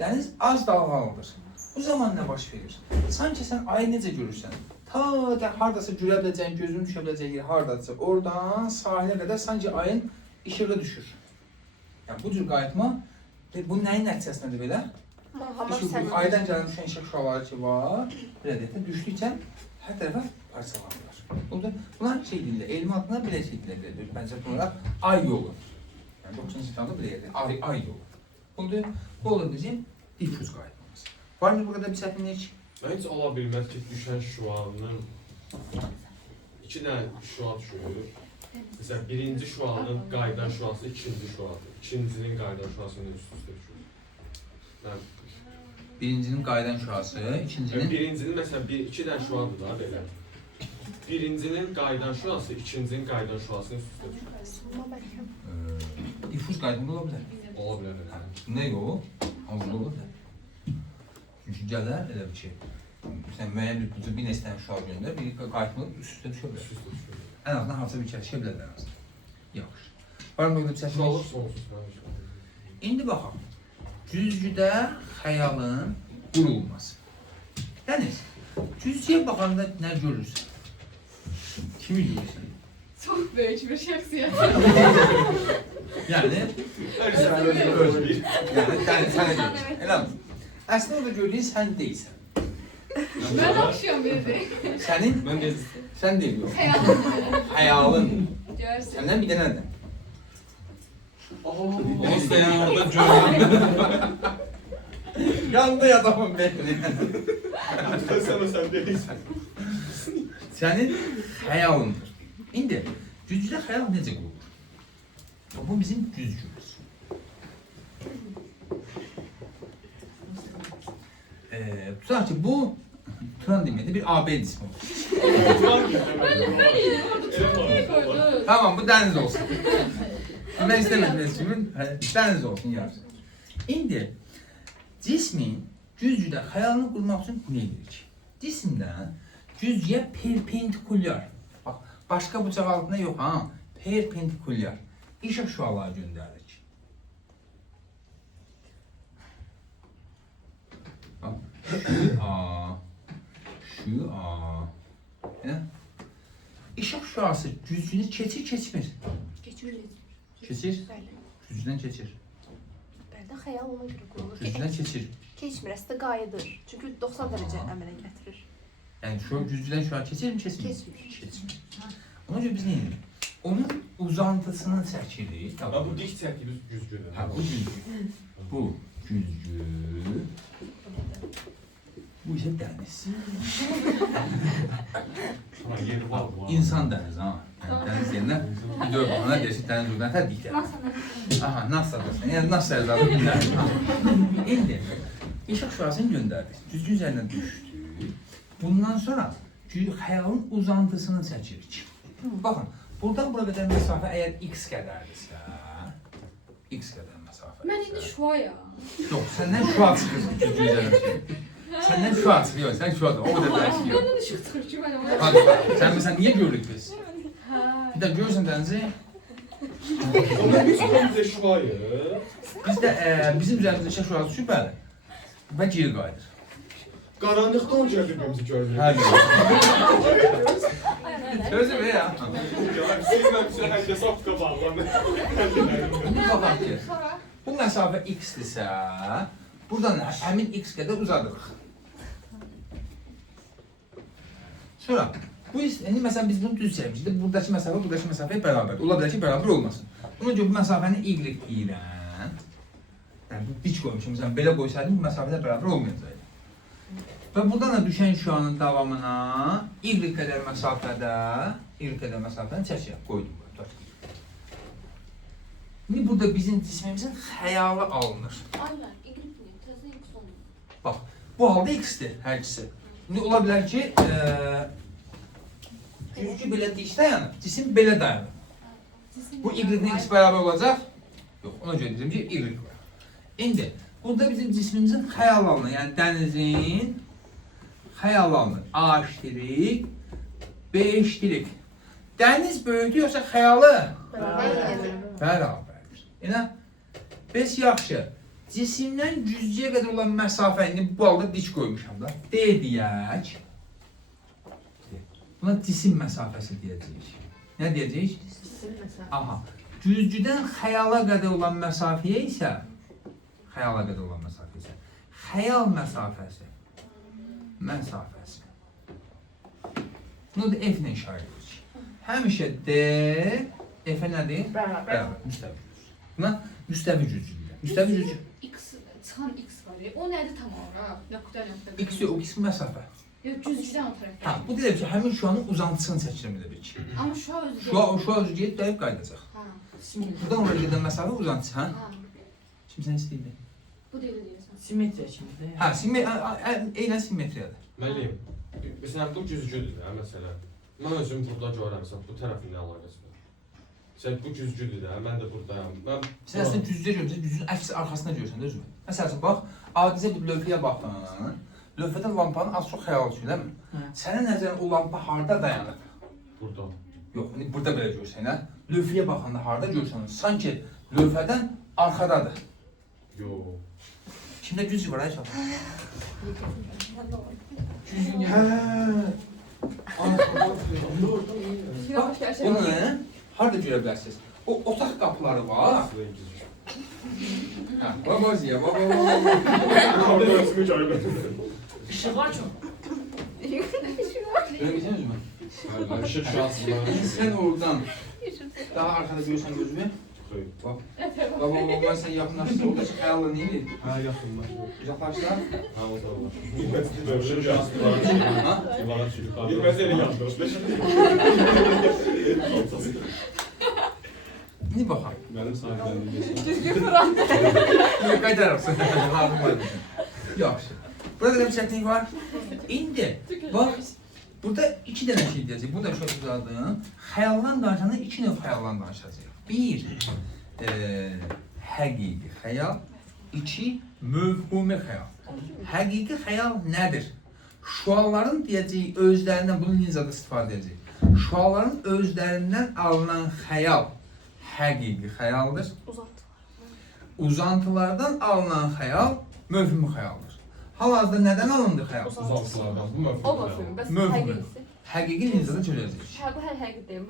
dəniz az dalğalıdır. Bu zaman nə baş verir? Sanki sən ayı necə görürsən? Ta da hardasa gülə biləcəyin, gözünün düşə biləcəyi yer hardadırsa, oradan sahilə qədər sanki ayın işığı düşür. Yəni bu cür qayıtma, bu nəyin nəticəsindədir belə? Aydan gələn düşən işıq şüaları ki var, belə deyək də, düşdükcə hər tərəfə parçalanırlar. Bunlar şey deyirlər, elmi adına belə şey deyirlər, bence bunlar ay yolu. Yəni 9-cu sınıfda belə deyirlər, ay yolu. Bu olur bizim diffuz qayıtmamız. Var mı burada bir səhvlik? Mən heç ola bilməz ki, düşən şüanın iki dənə şüa düşür. Məsələn, birinci şüanın qaydan şüası ikinci şüadır. İkincinin qaydan şüasının üst-üstə düşür. Birincinin qaydan şüası, ikincinin... Birincinin məsələn, iki dənə şüadır da belə. Birincinin qaydan şüası, ikincinin qaydan şüasının üst-üstə düşür. Diffuz qayıtma ola bilər. Ola bilər. Nə yox? Hazırda ola bilər. Çünki gələr elə bir şey. Məsələn, müəyyən bir nesnənin şüa göndər, biri qayıtma üst-üstə düşə bilər. Ən azından hansısa bir kərşə bilər ən azından. Yaxşı. Var mı burada bir səhvlik? Şüalar sonsuz. İndi baxaq. Cüzgüdə xəyalın qurulması. Yəni, cüzgüyə baxanda nə görürsən? Kimi görürsən? Çok büyük bir şahsiyet. Yəni, Özür. yəni sənə görürsən. Elə mi? Əslində orada gördüyün sən deyilsən. Ben akşam dedi. Sənin, sən deyil yox. Xəyalın. Görsen. Səndən bir dənədir. Onsuz da yəni orada görürəm. Yandı adamın beyni. Sən deyilsən. Sənin xəyalındır. İndi, cüzgüdə xəyal necə qurulur? Bu bizim cüzgümüz. Tutaq ki, bu Turan deməkdə bir AB cismi olur. Tamam, bu dəniz olsun. Mən istəmədim cismin, dəniz olsun yarısı. İndi, cismin cüzgüdə xəyalını qurmaq üçün nə edirik? Cisimdən cüzgüyə perpendikulyar, bax, başqa bucaq altında yox, ha, perpendikulyar. işıq şüaları göndəririk. Bax, şüa. İşıq şüası gücünü keçir. Keçir. Keçir. Bəli. Gücdən keçir. Bəli, xəyal ona görə qurulur. Gücdən keçir. Keçmir, əslində qayıdır. Çünki 90 dərəcə əmələ gətirir. Yəni şu gücdən şüa keçirmi, keçmir? Keçmir. Ona görə biz nə edirik? Onun uzantısını çəkirik. Ha, bu dik çəkdiyimiz güzgüdür. Ha, bu güzgü. Bu güzgü. Bu isə dəniz. Ha, yeri var bu. İnsan dəniz ha. Yəni dəniz deyəndə bir dörd bana deyirsin dəniz oradan təbii ki. Aha, NASA'dasın. Yəni NASA'ya da bilirəm. İndi işıq şüasını göndərdik. Güzgü üzərindən düşdü. Bundan sonra xəyalın uzantısını çəkirik. Baxın, buradan bura qədər məsafə əgər x qədərdirsə, x qədər məsafə. Mən indi şuayam. Yox, səndən şua çıxır güzgü üzərindən. Səndən şua çıxır, yox, sən şuadır, o qədər dəyişir. Məndən işıq çıxır ki, mən ona. Hadi, sən məsələn niyə görürük biz? Bir də görürsən dənizi, Ama biz komple şuayı. biz də bizim üzərimizdə işıq şuası düşür, bəli. Və geri qayıdır. Qaranlıqda onca birbirimizi görmüyoruz. Hər gün. Sözüm ya. Sevməmişsə hər kəs apqa bağlanır. İndi baxaq ki, bu məsafə x-dirsə, buradan həmin x qədər uzadırıq. Sonra, indi məsələn biz bunu düz çəkmişdik, buradakı məsafə bərabərdir. Ola bilər ki, bərabər olmasın. Ona görə bu məsafəni y deyirəm. Yəni, bu dik qoymuşum, məsələn, belə qoysaydım, bu məsafədə bərabər olmayacaqdı. Və buradan da düşən şüanın davamına y qədər məsafəni çəkirəm, qoydum. İndi burada bizim cismimizin xəyalı alınır. Aynen, İngilizce, tezde X oldu. Bax, bu halda x-dir hər ikisi. İndi ola bilər ki, güzgü belə dik dayanır, cisim belə dayanır. Bu y-nin x bərabər olacaq? Yox, ona görə deyirəm ki, y var. İndi, burada bizim cismimizin xəyalı alınır, yəni dənizin xəyalı alınır. A işdirik, B işdirik. Dəniz böyükdür, yoxsa xəyalı? Bərabərdir. Yəni, bəs yaxşı, cisimdən güzgüyə qədər olan məsafə, indi bu halda dik qoymuşam da, D deyək. Buna cisim məsafəsi deyəcəyik. Nə deyəcəyik? Cisim məsafə. Aha, güzgüdən xəyala qədər olan məsafəyə isə, xəyal məsafəsi. Bunu da F ilə işarə edirik. Həmişə D, F-ə nədir? Bərabər, müstəvi güzgü. Buna müstəvi güzgü deyirəm. Müstəvi güzgü. X, çıxan X var ya, o nədir tam olaraq? Nöqtə. X yox, o qismi məsafə. Yox, güzgüdən o tərəfdə. Ha, bu deyir ki, həmin şuanın uzantısını çəkirəm elə bil ki. Amma şua özü Şua özü gedib dəyib qayıdacaq. Ha. Buradan oraya gedən məsafə uzantısı, hə? Ha. Şimdi sən istəyirdin. Bu deyil deyirsən. Simmetriya kimdir? Hə, eynən simmetriyadır. Müəllim, məsələn bu güzgüdür də, məsələn. Mən özüm burada görürəm, məsələn, bu tərəfin nə əlaqəsi var? Məsələn, bu güzgüdür də, mən də buradayım. Sən əslində güzgüyə görürsən, güzgünün əks arxasında görürsən də özünü. Məsələn, bax, adicə bir lövhəyə baxdın. Lövhədə lampanın az çox xəyal üçün, değil mi? Sənin nəzərin o lampa harda dayanır? Burada. Yox, burada belə görürsən, hə? Lövhəyə baxanda harda görürsən? Sanki lövhədən arxadadır. Yox. Kimdə güzgü var, ay çalış? Güzgü Hə. Bunu harda görə bilərsiniz? O otaq qapıları var. Hə, babaziya, baba. Orada resmi görürəm. İşıq var çox. Görməyəcəksən özümü? İşıq şansı var. Sən oradan daha arkada görürsən gözümü. Bak. Baba, ben sen yakınlaştır. Oradaki xəyallar neydi? Hə, yaxınlar. Uzaqlaşdır. Hə, o da var. İşıq şansı var. Ha? Divara çıxır. Bilməsə elə yaxınlaşdır. İndi baxaq. Mənim sahiblərim. Qaytararsan. Lazım var. Yaxşı. Burada da bir çətinlik var. İndi, bax. Burada iki dənə şey deyəcək. Bu da çox uzadım. Xəyaldan danışanda iki növ xəyaldan danışacaq. Bir, həqiqi xəyal. İki, mövhumi xəyal. Həqiqi xəyal nədir? Şuaların deyəcəyi özlərindən, bunu linzada istifadə edəcək. Şuaların özlərindən alınan xəyal həqiqi xəyaldır. Uzantı. Uzantılardan alınan xəyal mövhumi xəyaldır. Hal-hazırda nədən alındı xəyal? Uzantılardan bu O mövhum mövhüm. Bəs Mövhüm. həqiqisi? Həqiqi necə çözəcəyik? Hə, bu hər həqiqi deyil.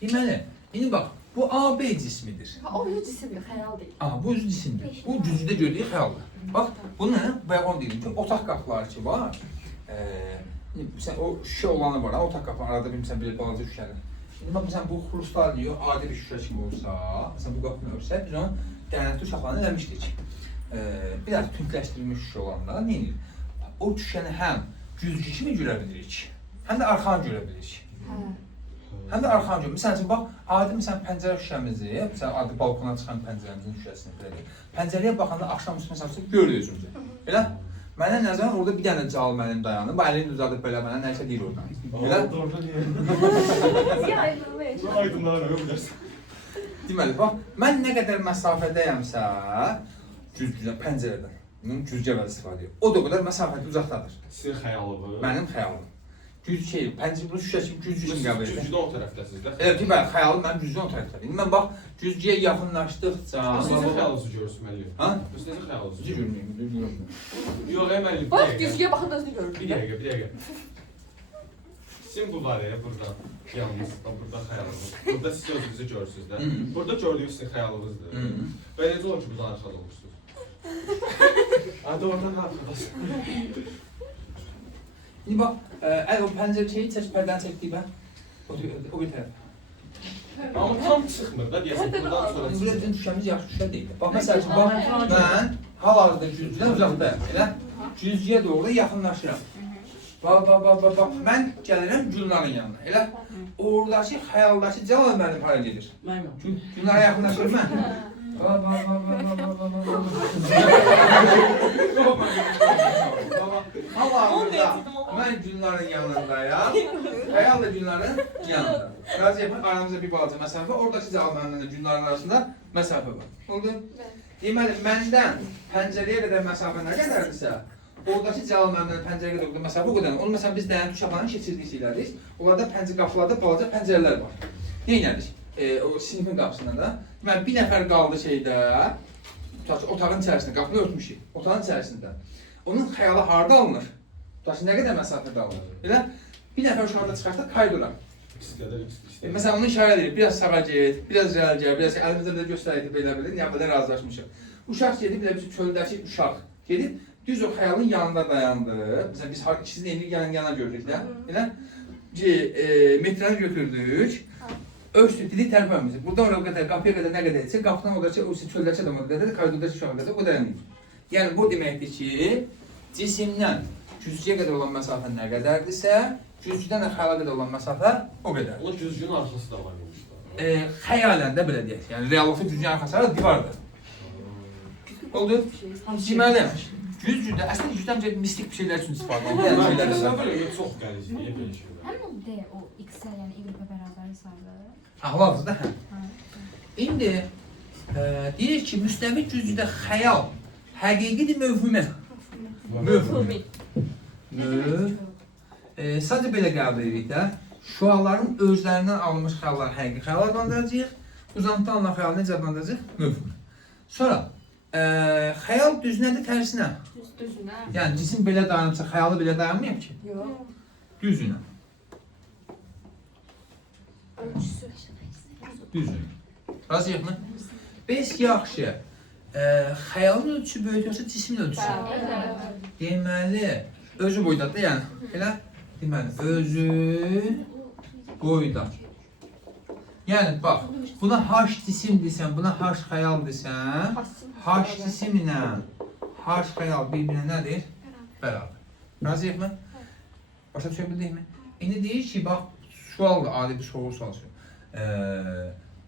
Deməli, indi bax, bu AB cismidir. Ha, o bir cisimdir, xəyal deyil. Aha, bu özü cisimdir. Bu cüzdə gördüyü xəyaldır. Bax, bunu bayağın dedim ki, otaq qapıları ki var. Məsələn, o şüşə olanı var, otaq qapıları arada bir məsələn, bir balaca şüşədir. Şimdi bax, məsələn, bu xrustal diyor, adi bir şüşə kimi olsa, məsələn, bu qapını örsə, biz onu dəyənəkli uşaqlarını eləmişdik. Biraz tündləşdirilmiş şüşə olanda nə edir? O şüşəni həm güzgü kimi görə bilirik, həm də arxan görə bilirik. Həm də arxan görə. Məsəl üçün, bax, adi məsələn, pəncərə şüşəmizi, məsələn, adi balkona çıxan pəncərəmizin şüşəsini belə deyək. Pəncərəyə baxanda axşam üstü məsələn, görürük özümüzü. Belə? Mənə nəzərən orada bir dənə cal mənim dayanıb, bu əlini uzadıb belə mənə nəsə deyir oradan. Belə? Orada niyə? Aydınlıq. Aydınlar öyle bilirsin. Deməli, bax, mən nə qədər məsafədəyəmsə, güzgüdən, pəncərədən, bunun güzgə vəzi istifadə edir. O da o qədər məsafədə uzaqdadır. Sizin xəyalınız. Mənim xəyalım. Pəncərə bu şüşə kimi güzgü kimi qəbul edir. Güzgüdə o tərəfdəsiniz də. Elə ki, bəli, xəyalım mənim güzgüdən o tərəfdədir. İndi mən bax, güzgüyə yaxınlaşdıqca... Siz necə xəyalınızı görürsünüz müəllim? Ha? Siz necə xəyalınızı Düzü görməyim, düzü görməyim. Yox, müəllim. Bax, güzgüyə baxanda özünü görür. Bir dəqiqə. Sizin bu var ya, burada yalnız, burada xəyalınız. Burada siz özünüzü görürsünüz də. Burada gördüyünüz sizin xəyalınızdır. Və necə olur ki, buradan arxada olursunuz? Hadi oradan arxadasın. İndi bax, əl o pəncərə şeyi çək, pərdəni çəkdik bə. O bir tərəf. Amma tam çıxmır da, deyəsən, buradan sonra Burada çıxmır. bizim düşəmiz yaxşı düşə deyil. Bax, məsəl üçün, bax, mən hal-hazırda güzgüdən uzaqdayım, elə? Güzgüyə doğru yaxınlaşıram. Bax, mən gəlirəm Gülnarın yanına, elə? Oradakı, xəyaldakı Cəlal mənim hara gedir? Mənim. Gülnara yaxınlaşır mən. Hal-hazırda mən Gülnarın yanındayam, xəyal da Gülnarın yanında. Razı yapın, aramızda bir balaca məsafə, oradakı Cəlal mənimlə Gülnarın arasında məsafə var. Oldu? Deməli, məndən pəncərəyə qədər məsafə nə qədərdirsə, oradakı Cəlal mənimlə pəncərəyə qədər məsafə o qədər. Onu məsələn biz dəyənəkli uşaqların keçirdik elədik. Onlarda qapılarda balaca pəncərələr var. Neynədik? O sinifin qapısında da. Deməli, bir nəfər qaldı şeydə, otağın içərisində, qapını örtmüşük, otağın içərisində. Onun xəyalı harda alınır? Tutaq nə qədər məsafədə alınır? Elə bir nəfər uşaqda çıxarsa kaydura. Məsələn, onu işarə edir, biraz sağa get, biraz irəli gəl, biraz əlimizdə də göstərdik belə-belə, niyə belə razılaşmışıq. Uşaq gedib, belə bizim çöldəki uşaq gedib, düz o xəyalın yanında dayandı. Məsələn, biz ikisini elini yana görürük də. Elə metrəni götürdük. Ölçdük, dedik tərpənməsin. Buradan oraya qədər, qapıya qədər nə qədər etsə, qapıdan o qədər, çöldəki adama qədər, koridordakı uşağa qədər o qədər enir. Yəni, bu deməkdir ki, cisimdən güzgüyə qədər olan məsafə nə qədərdirsə, güzgüdən də xəyala qədər olan məsafə o qədər. Onun güzgünün arxası da var imiş. Xəyalən də belə deyək, yəni reallıqda güzgünün arxası da divardır. Oldu? Deməli, güzgüdə, əslində güzgüdən mistik bir şeylər üçün istifadə olunur. Çox gəlir, niyə belə şey var? Həmin o D, o X-ə, yəni Y-ə bərabər sayılır. Hal-hazırda hə. İndi deyir ki, müstəvi güzgüdə xəyal həqiqidir, mövhumi. Mövhumi. Sadəcə belə qəbul edirik də, şüaların özlərindən alınmış xəyallar həqiqi xəyal adlandıracağıq, uzantıda alınan xəyal necə adlandıracaq? Mövhumi. Sonra, xəyal düzünədir, tərsinə. Düzünə. Yəni, cisim belə dayanırsa, xəyalı belə dayanmayıb ki? Yox. Düzünə. Ölçüsü. Düzünə. Razıyıq mı? Bəs yaxşı. Xəyalın ölçüsü böyük yoxsa cismin ölçüsü? Deməli, özü boydadır, yəni. Elə? Deməli, özü boyda. Yəni, bax, buna H cisim desən, buna H xəyal desən, H cisim ilə H xəyal bir-birinə nədir? Bərabər. Razıyıq mı? Başa düşə bildik mi? İndi deyir ki, bax, sualdır, adi bir soru soruşur.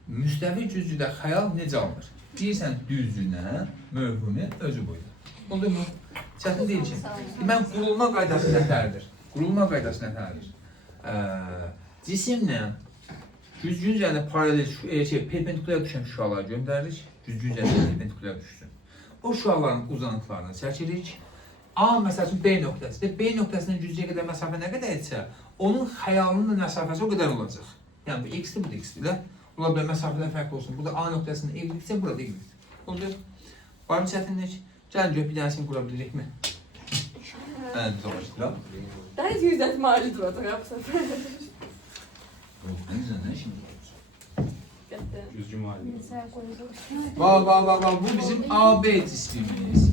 Müstəvi güzgüdə xəyal necə alınır? Deyirsən düzünə, mövhumi, özü boyda. Oldu mu? Çətin deyil ki. Mən qurulma qaydası nətərdir? Qurulma qaydası nətərdir? Cisimlə güzgün üzərində paralel, perpendikulyar düşən şüalar göndəririk. Güzgün üzərində perpendikulyar düşsün. O şüaların uzantılarını çəkirik. A məsələn B nöqtəsidir. B nöqtəsindən güzgüyə qədər məsafə nə qədər etsə, onun xəyalının məsafəsi o qədər olacaq. Yəni bu x-dir, bu da x-dir. Ola bilər məsafələr fərqli olsun. Burada A nöqtəsində evliliksə burada evlilik. Oldu. Var mı çətinlik? Gəlin gör bir dənəsini qura bilirikmi? Biz başlayalım. Deniz yüzletmeli duracak yapsın. Ne güzel ne şimdi? Düzgün var. Bak. Bu bizim AB cismimiz.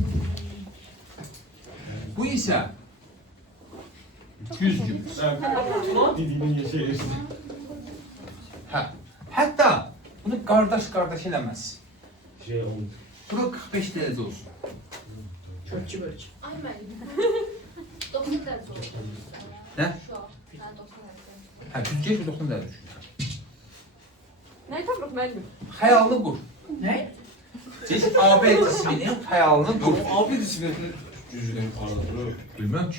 Bu ise düzgün. Dediğini yaşayırsın. Hə. Hətta bunu qardaş eləməz. Şey oldu. Bura 45 dərəcə olsun. Çöpçü bölç. Ay müəllim. 90 dərəcə olur. Nə? Şu an. Mən 90 dərəcə. Hə, düzgün 90 dərəcə düşür. Ne toprak müəllim? Xəyalını qur. Ne? Siz AB cisminin xəyalını qur. Abi disiplini gücüden yukarıda. Bilməm ki.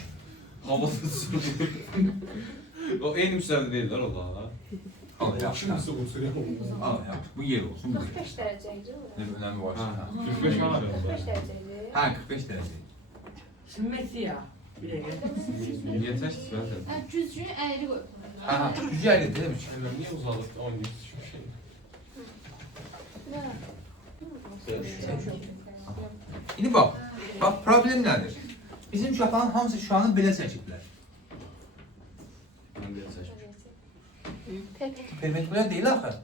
Havada sürüyor. O en yükseldi değiller o da. Al yaxşı. Kimse uçuruyor. Al yaxşı. Bu yer olsun. Bu yer. 45 dərəcə idi. Ne önəmi var? Ha. 45 var. 45 dərəcə idi. Hə, 45 dərəcə. Simmetriya. Bir dakika. Yeter zaten. Hə, güzgünü əyri qoy. Hə, düzgün değil mi? Niye uzadık 17 şey? İndi bax. Bax problem nədir? Bizim uşaqların hamısı şu anı belə çəkiblər. Ben de seçmişim. Perpendikular deyil axı.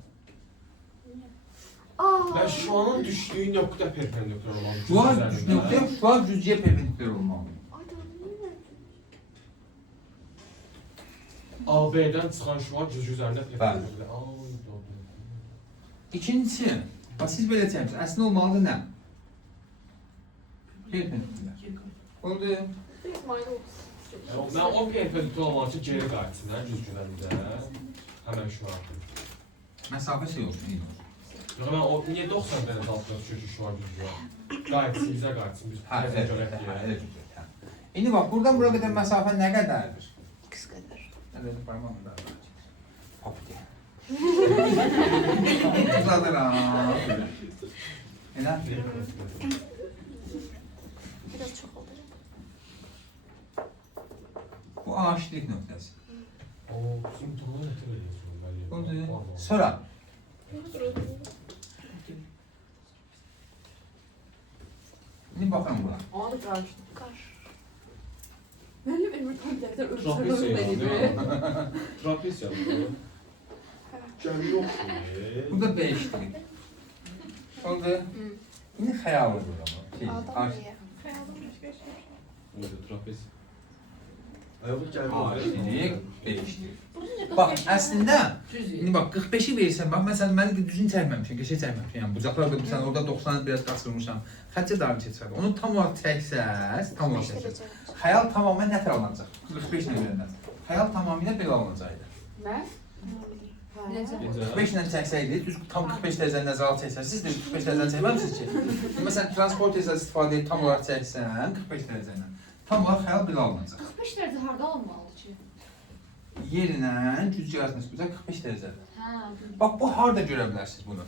Ben şu anın düştüğü nokta perpendiküler olan. Şua nöqtə şua cüzgəyə perpendikular olmalı. AB'den çıkan şua düz üzerinde perpendiküler. İkincisi, bax siz belə çəkmişsiniz. Əslində olmalıdır nə? Perpendikular. Oldu. Ben o perpendiküler olan için geri qayıtsınlar düzgünlərində. Hemen şu an. Məsafə şey olsun, eyni olsun. Yox, mən o niye 90 dərəcə altında çünki şu an düzgün. Qayıtsın, bizə qayıtsın. Biz Hə, təzə elə görək deyə. düzgün. İndi bax, buradan bura qədər məsafə nə qədərdir? Qız qədər. Nədir, parmağımı da hop deyə. Uzadıram. Elə? Biraz çox oldu. Bu aşilik nöqtəsi. O, bizim duruma nə tər ediyorsun? Oldu. Sonra. İndi baxın bura. Onu karşı. Qarşı. Müəllim Emir Tayyip'den Trapez ölçüler ya. dedi. Trapez ya. Gəmi yox. Burada B-işlik. Oldu. İndi xəyalı bura. Adam niyə? Burada trapez. Ayağı geldi. Aşilik, B-işlik. Bax, əslində, indi bax 45-i verirsən, bax məsələn məni də düzgün çəkməmişəm, qəşəng çəkməmişəm. Yəni bucaqlar da sən orada 90-ı biraz qaçırmışam. Xəttə darı keçirəm. Onu tam olaraq çəksəz, tam olaraq çəksəz. Xəyal tamamilə nə tər alınacaq? 45 ilə verəndən. Xəyal tamamilə belə alınacaqdı. Ne? 45 ilə çəksəydi, düz tam 45 dərəcəni nəzərə al çəksəz, siz də 45 dərəcəni çəkməmisiniz ki. Məsələn, transport hesabı istifadə edib tam olaraq çəksən, 45 dərəcə ilə. Tam olaraq xəyal belə alınacaq. 45 dərəcə harda alınmalıdır ki? Yerinə güzgü arasında 45 dərəcədir. Hə. Bax, bu harda görə bilərsiniz bunu?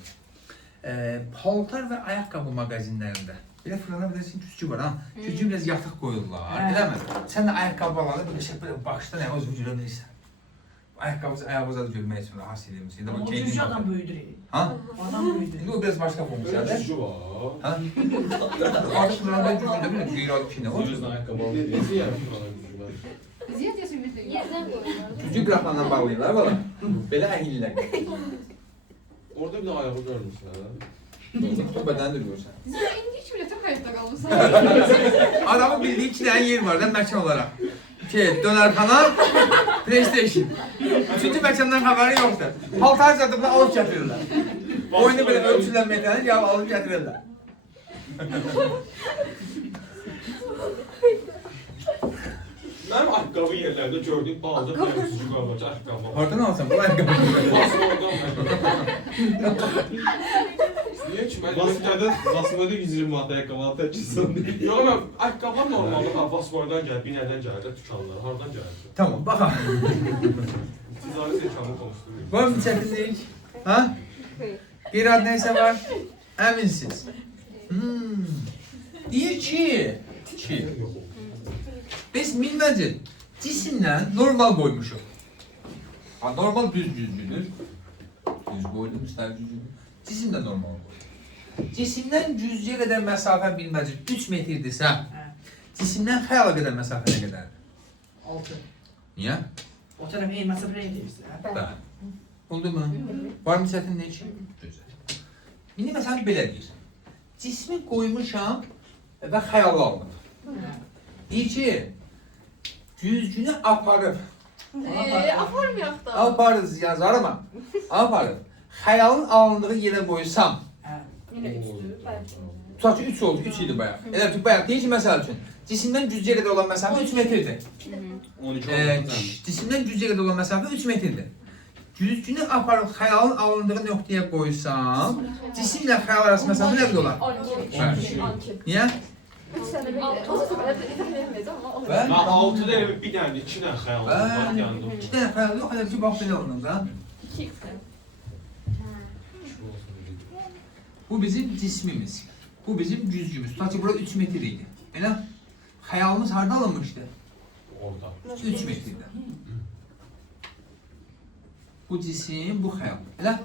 Paltar və ayaqqabı mağazinlərində. Belə fırlana bilirsin, güzgü var ha. Güzgü biraz yatıq qoyurlar, eləmə. Sən də ayaqqabı alanı belə başdan ayağa özünü görə bilirsən. Ayaqqabısı ayağınıza da görmək üçün rahat edilmişsin. O cüzcü adam büyüdür. Ha? Adam büyüdür. İndi o biraz başqa formu Böyle sədə. düzgü var. Ha? Artıq fırlanda güzgündə belə qeyri-adi bir şey nə var? Yüzden ayakkabı alıp Nezi yəni falan düzgülər. Ziyyət yasın bir dünya. Yerdən qoyurlar. Güzgü qıraqlarından bağlayırlar valla. Belə əhillər. Orada bir de ayağı görmüşsün ha. Bu bədəni də görürsən. Ziyyət indi hiç millətə qayıtda qalmışsan. Adamın bildiği iki tane yer var da məkan olarak. Dönerxana, PlayStation. Üçüncü məkandan xəbəri yoxdur. Paltar zatıbla alıp gətirirlər. Oyunu belə ölçülən meydanı ya alıp gətirirlər. Mənim ayaqqabı yerlərdə gördüyüm balaca bir düzgü qalmaca ayaqqabı. Oradan alsan bu ayakkabı. Nasıl oradan? Niye ki mən Basmada 120 manat ayakkabı alıp təçilsin diye. Yox, mən ayaqqabı normalda Vasfordan gəlir, binədən gəlir də dükanlar. Hardan gəlir? Tamam, bakalım. Ticari zekamı konuşturmayın. Var mı çətinlik? Ha? Bir ad neyse var? Əminsiniz. Deyir ki, biz bilməcin cisimlə normal qoymuşuq. Ha, normal düz güzgüdür. Düz boylu, müstəvi cüzgün. Cisim də normal boylu. Cisimdən cüzgüyə qədər məsafə bilməcək 3 metrdirsə, cisimdən xəyala qədər məsafə nə qədərdir? 6. Niyə? O tərəf eyni məsafə deyirsən, hə? Bəli. Oldu mu? Var mı çətin nə üçün? Gözəl. İndi məsələn belə deyir. Cismi qoymuşam və xəyala aldım. Deyir ki, cüzgünü aparıb. Aparmayaq da. Aparız yazar ama. Aparıb. Xəyalın alındığı yerə qoysam. Yine üstü. Tutaq ki 3 oldu, 3 idi bayaq. Elə ki bayaq deyir ki, məsəl üçün cisimdən cüzgüyə qədər olan məsafə 3 metrdir. 12 oldu. Cisimdən cüzgüyə qədər olan məsafə 3 metrdir. Cüzgünü aparıb xəyalın alındığı nöqtəyə qoysam, cisimlə xəyal arası məsafə nə qədər olar? 12. Niyə? Ben 6 dənə bir dənə 2 dənə xəyal var yanında. 2 dənə xəyal yox, elə ki bax belə olunur da. Bu bizim cismimiz. Bu bizim cüzgümüz. Tutaq ki, burada 3 metr idi. Elə xəyalımız harda alınmışdı? Orada. 3 metrdə. Bu cisim, bu xəyal. Elə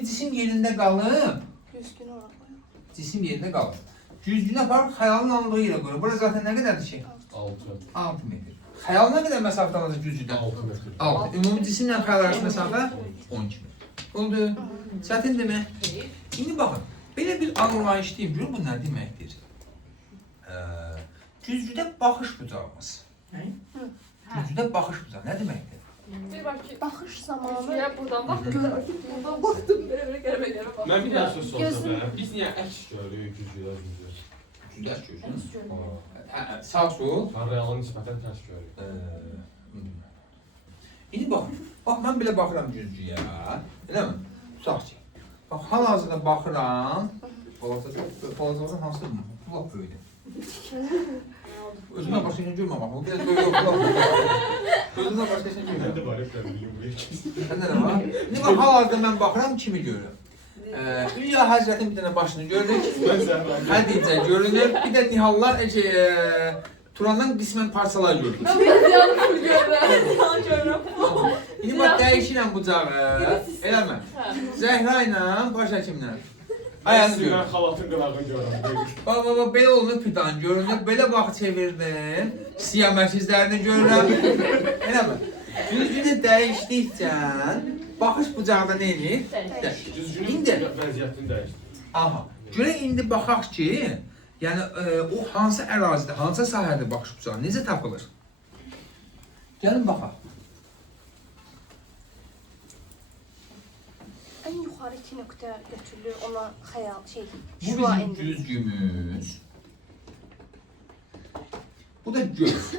cisim yerində qalıb. Cisim yerində qalıb. Cüzgünə aparıb xəyalın alındığı yerə qoyur. Burada zaten nə qədərdir ki? 6. 6 metr. Xəyal nə qədər məsafədə alacaq cüzgüdən? 6 metr. 6. Ümumi cisimlə xəyal arası məsafə 12 metr. Oldu. Çətindirmi? İndi baxın. Belə bir anlayış deyim. Görün bu nə deməkdir? Cüzgüdə baxış bucağımız. Nə? Cüzgüdə baxış bucağı nə deməkdir? Bir bak ki. Baxış zamanı Ya buradan bak. Buradan baktım. Qəribə bak. Mən bir dənə söz soruşam. Biz niyə əks görürük güclülər güclülər? Cüzgüdə görürsən. Sağ sol. Real'a nisbətən tərs görürük. İndi baxın. Bax mən belə baxıram cüzgüyə. Eləmi? Tutaq ki. Bax hal-hazırda baxıram. Balacalar hansı mı? Bu lap böyüdür. Özümə başqa şey görməm axı. Biraz böyük yox. Özümə başqa şey görməm. Məndə var hep bilmiyorum. Səndə nə var? İndi bax hal-hazırda mən baxıram kimi görürəm. Ülya Həzrətin bir dənə başını görürük. Xədicə görünür. Bir də nihallar Turandan qismən parçalar görürük. Biraz yanlış görürüm. Yanlış görürüm. İndi bax dəyişirəm bucağı. Eləmə. Zəhra ilə baş həkimlə. Ayağını görürüm. Mən xalatın qırağını görürüm. Bax, belə olunur fidan görünür. Belə bax çevirdim. Siyah məşizlərini görürəm. Eləmə. Düzgünü dəyişdikcə baxış bucaqda nə edir? Düzgünün vəziyyətini dəyişdir. Aha. Görək indi baxaq ki, yəni o hansı ərazidə, hansı sahədə baxış bucağı necə tapılır? Gəlin baxaq. ən yuxarı 2 nöqtə götürülür, ona xəyal Bu şüa bizim endirir. düzgümüz. Bu da göz.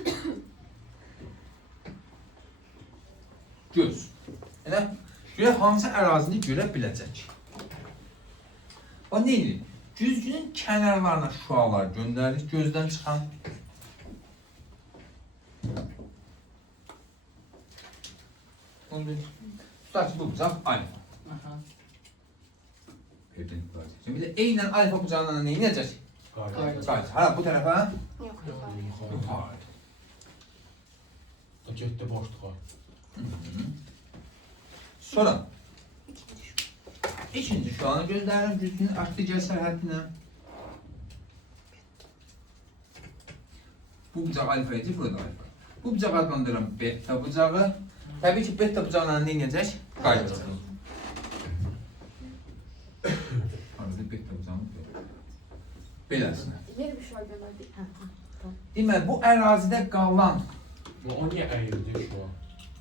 Göz. Elə görə hansı ərazini görə biləcək. O nə edir? Düzgünün kənarlarına şüalar göndərilir, gözdən çıxan. Tutaq ki, bu bucaq alfa. Bir də eynən alfa bucağına nə inəcək? Qayıt. Hara bu tərəfə? Yox, yuxarı. Yuxarı. Getdi boşluğa. Sonra ikinci şuanı göndərirəm düzgün artikel sərhədinə. Bu bucaq alfa idi, burada alfa. Bu bucağı adlandırıram beta bucağı. Təbii ki, beta bucağına nə inəcək? Qayıdacaq. Arada beta bucağını beləsinə. Yeni bir şey görmədik. Deməli, bu ərazidə qalan... O niyə əyildi şu an?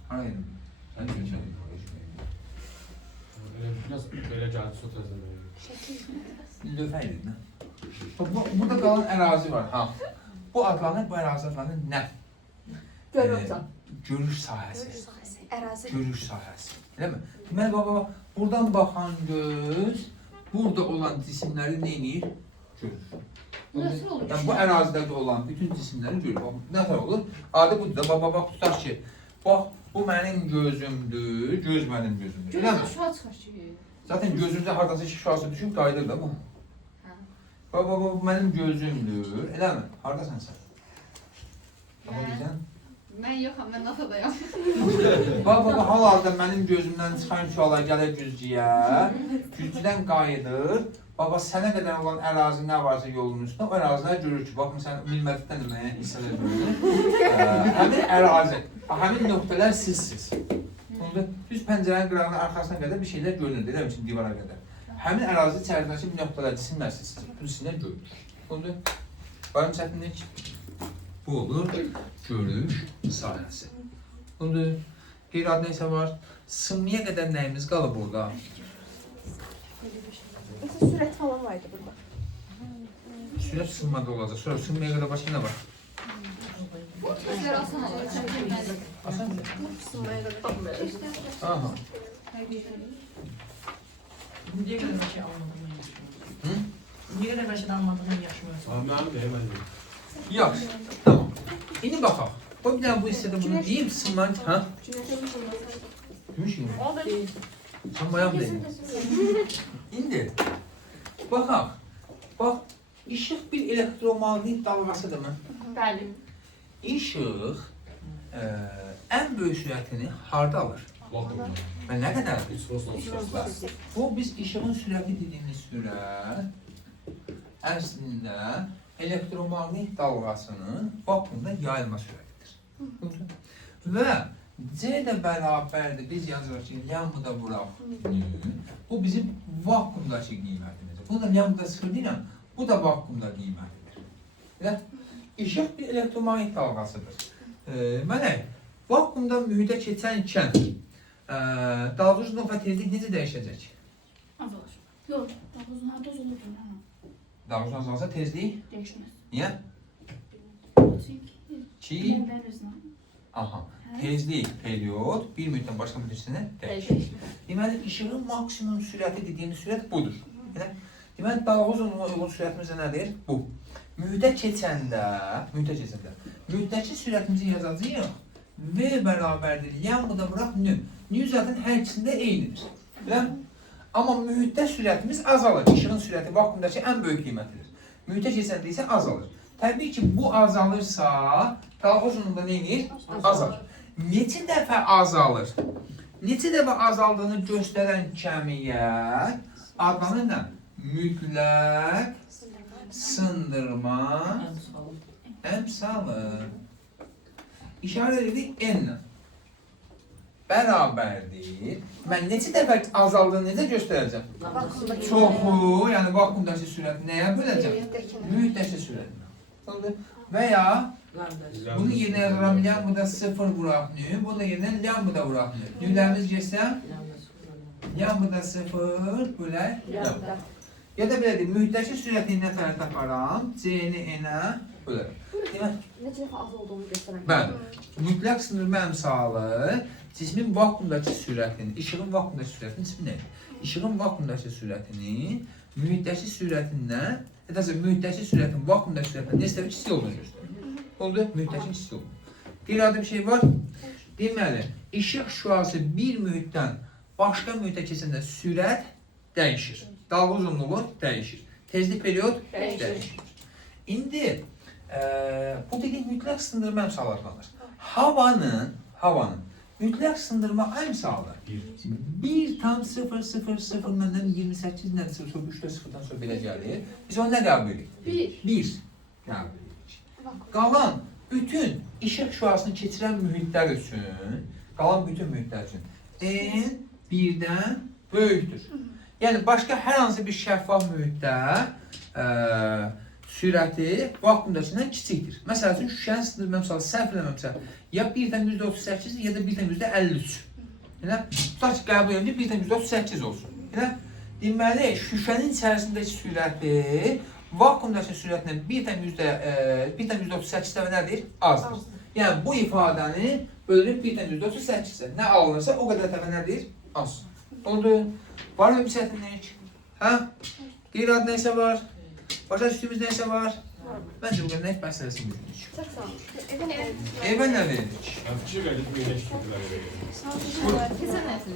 Hara edim? Mən görəcəm. Biraz belə gəldi su təzəməyə. Lövhə edin, nə? Burada qalan ərazi var, ha. Bu adlanır, bu ərazi adlanır nə? Görürsən. Görüş sahəsi. Ərazi. Görüş sahəsi. Eləmi? Deməli, baba, buradan baxan göz, burada olan cisimləri nə edir? Görür. Nasıl olur? Yəni, bu ərazidə olan bütün cisimləri görür. Nə tər olur? Adi budur da, baba, bax, tutaq ki, bax, bu mənim gözümdür, göz mənim gözümdür. Eləmi? Şuan çıxar ki. Zaten gözümüzdə hardasa ki, şüası düşüb qayıdır da bu. Baba, bu mənim gözümdür. Eləmi? Hardasan sən? Amma bizən? Mən yoxam, mən NASA'dayam. Baba, hal-hazırda mənim gözümdən çıxan suallar gəlir güzgüyə. Güzgüdən qayıdır. Baba, sənə qədər olan ərazi nə varsa yolun üstündə, o ərazilər görür ki, baxın, sən milmətikdən deməyən hissələr görür. Həmin ərazi, həmin nöqtələr sizsiz. Düz pəncərənin qırağının arxasına qədər bir şeylər görünür, elə üçün divara qədər. Həmin ərazi içərisindəki bir nöqtələr cisimlərsiniz, bu cisimlər görür. Oldu? Var mı çətinlik? Bu olur görüş sahəsi. Oldu? Qeyri-adı neysə var? Sınmaya qədər nəyimiz qalıb burada? Mesela sürət falan vardı burada. Sürət sınmada olacaq. Sonra sınmaya qədər başqa nə var? Bu tezlər asan olur, çəkilməli. Asan? Sınmaya qədər. Aha. İndiyə qədər bir şey almadığını Hı? yaşamıyorsun. İndiyə qədər bir şey almadığını yaşamıyorsun. Mənim deyəm, mən deyim. Yaxşı, tamam. İndi baxaq. O bir dənə bu hissədə bunu deyim, sınman, hə? Gümüş mü? O da değil. Sən bayan deyim. İndi, baxaq. Bax, işıq bir elektromagnet dalğasıdır mı? Bəli. İşıq ən böyük sürətini harda alır? Vakuumda. Və nə qədər? Üç prosesler. Bu, biz işığın sürəti dediyimiz sürət əslində elektromagnet dalğasının vakuumda yayılma sürətidir. Və C də bərabərdir, biz yazırıq ki, lambda vuraq nü. Bu bizim vakuumdakı qiymətimizdir. Bunu da lambda 0 deyirəm, bu da vakuumda qiymətidir. İşıq bir elektromagnet dalğasıdır. Mələk, vakuumda mühitə keçənkən dalğıcılıq və tezlik necə dəyişəcək? Azalır. Yox, davuzun harda olur? Dalğıcılıq azalsa tezlik? Dəyişməz. Niyə? Çünki Ki, aha, tezlik, period, bir müddətdən başqa müddətsinə dəyişir. Deməli, işığın maksimum sürəti dediyimiz sürət budur. Deməli, dalğa uzunluğuna uyğun sürətimiz nədir? Bu. Mühitə keçəndə, mühitdəki sürətimizi yazacağıq. V bərabərdir, lambda vuraq nü. Nü zaten hər ikisində eynidir. Amma mühitdə sürətimiz azalır. İşığın sürəti vakuumdakı ən böyük qiymətidir. Mühitə keçəndə isə azalır. Təbii ki, bu azalırsa, dalğa uzunluğunda nə edir? Azalır. Neçə dəfə azalır? Neçə dəfə azaldığını göstərən kəmiyyət adlanır nə? Mütləq sındırma əmsalı. İşarə edirik n-lə. Bərabərdir. Mən neçə dəfə azaldığını necə göstərəcəm? Çoxu, yəni vakuumdakı sürəti nəyə böləcəm? Mühitdəki sürətinə. Və ya bunu yerinə yazıram, lambda 0 vuraq nü, bunu da yerinə lambda vuraq nü. Nülərimiz geçsə, lambda 0 bölər lambda. Ya da belə deyim, mühitdəki sürətini nə tərəf taparam, c-ni n-ə bölərəm. Necə dəfə az olduğunu göstərən. Bəli, mütləq sındırma əmsalı cismin vakuumdakı sürətini, işığın vakuumdakı sürətinin ismi nədir? İşığın vakuumdakı sürətini mühitdəki sürətindən, mühitdəki sürətin vakuumdakı sürətindən neçə kiçik olduğunu göstərir. Oldu, mühitdəki kiçik olduğunu. Qeyri-adi bir şey var. Deməli, işıq şüası bir mühitdən başqa mühitə keçəndə sürət dəyişir. Dalğa uzunluğu dəyişir. Tezlik period dəyişir. İndi bu dedik mütləq sındırma əmsalı adlanır. Havanın mütləq sındırma əmsalı 1,000 məndən 28 nədir? 3-də 0-dan sonra belə gəlir. Biz onu nə qəbul edirik? 1 qəbul edirik. Qalan bütün işıq şüasını keçirən mühitlər üçün, n 1-dən böyükdür. Yəni, başqa hər hansı bir şəffaf mühitdə sürəti vakuumdakından kiçikdir. Məsəl üçün, şüşənin sındırma əmsalı səhv eləməmsə, ya 1,38 ya da 1,53. Tutaq ki, qəbul edilir 1,38 olsun. Deməli, şüşənin içərisindəki sürəti vakuumdakı sürətindən 1,38 dəfə nədir? Azdır. Yəni, bu ifadəni bölünüb 1,38-ə. Nə alınırsa, o qədər dəfə nədir? Az. Oldu. Var mı bir çətinlik? Qeyri-adı neysə var? Başa düşdüyümüz neysə var? Məncə bu qədər nəyək məsələsini bildik. Çox sağ olun. Evə nə verdik? Ben fikir verdim, güneş fikirler veriyorum. Sağ olun. Keçən nəsil.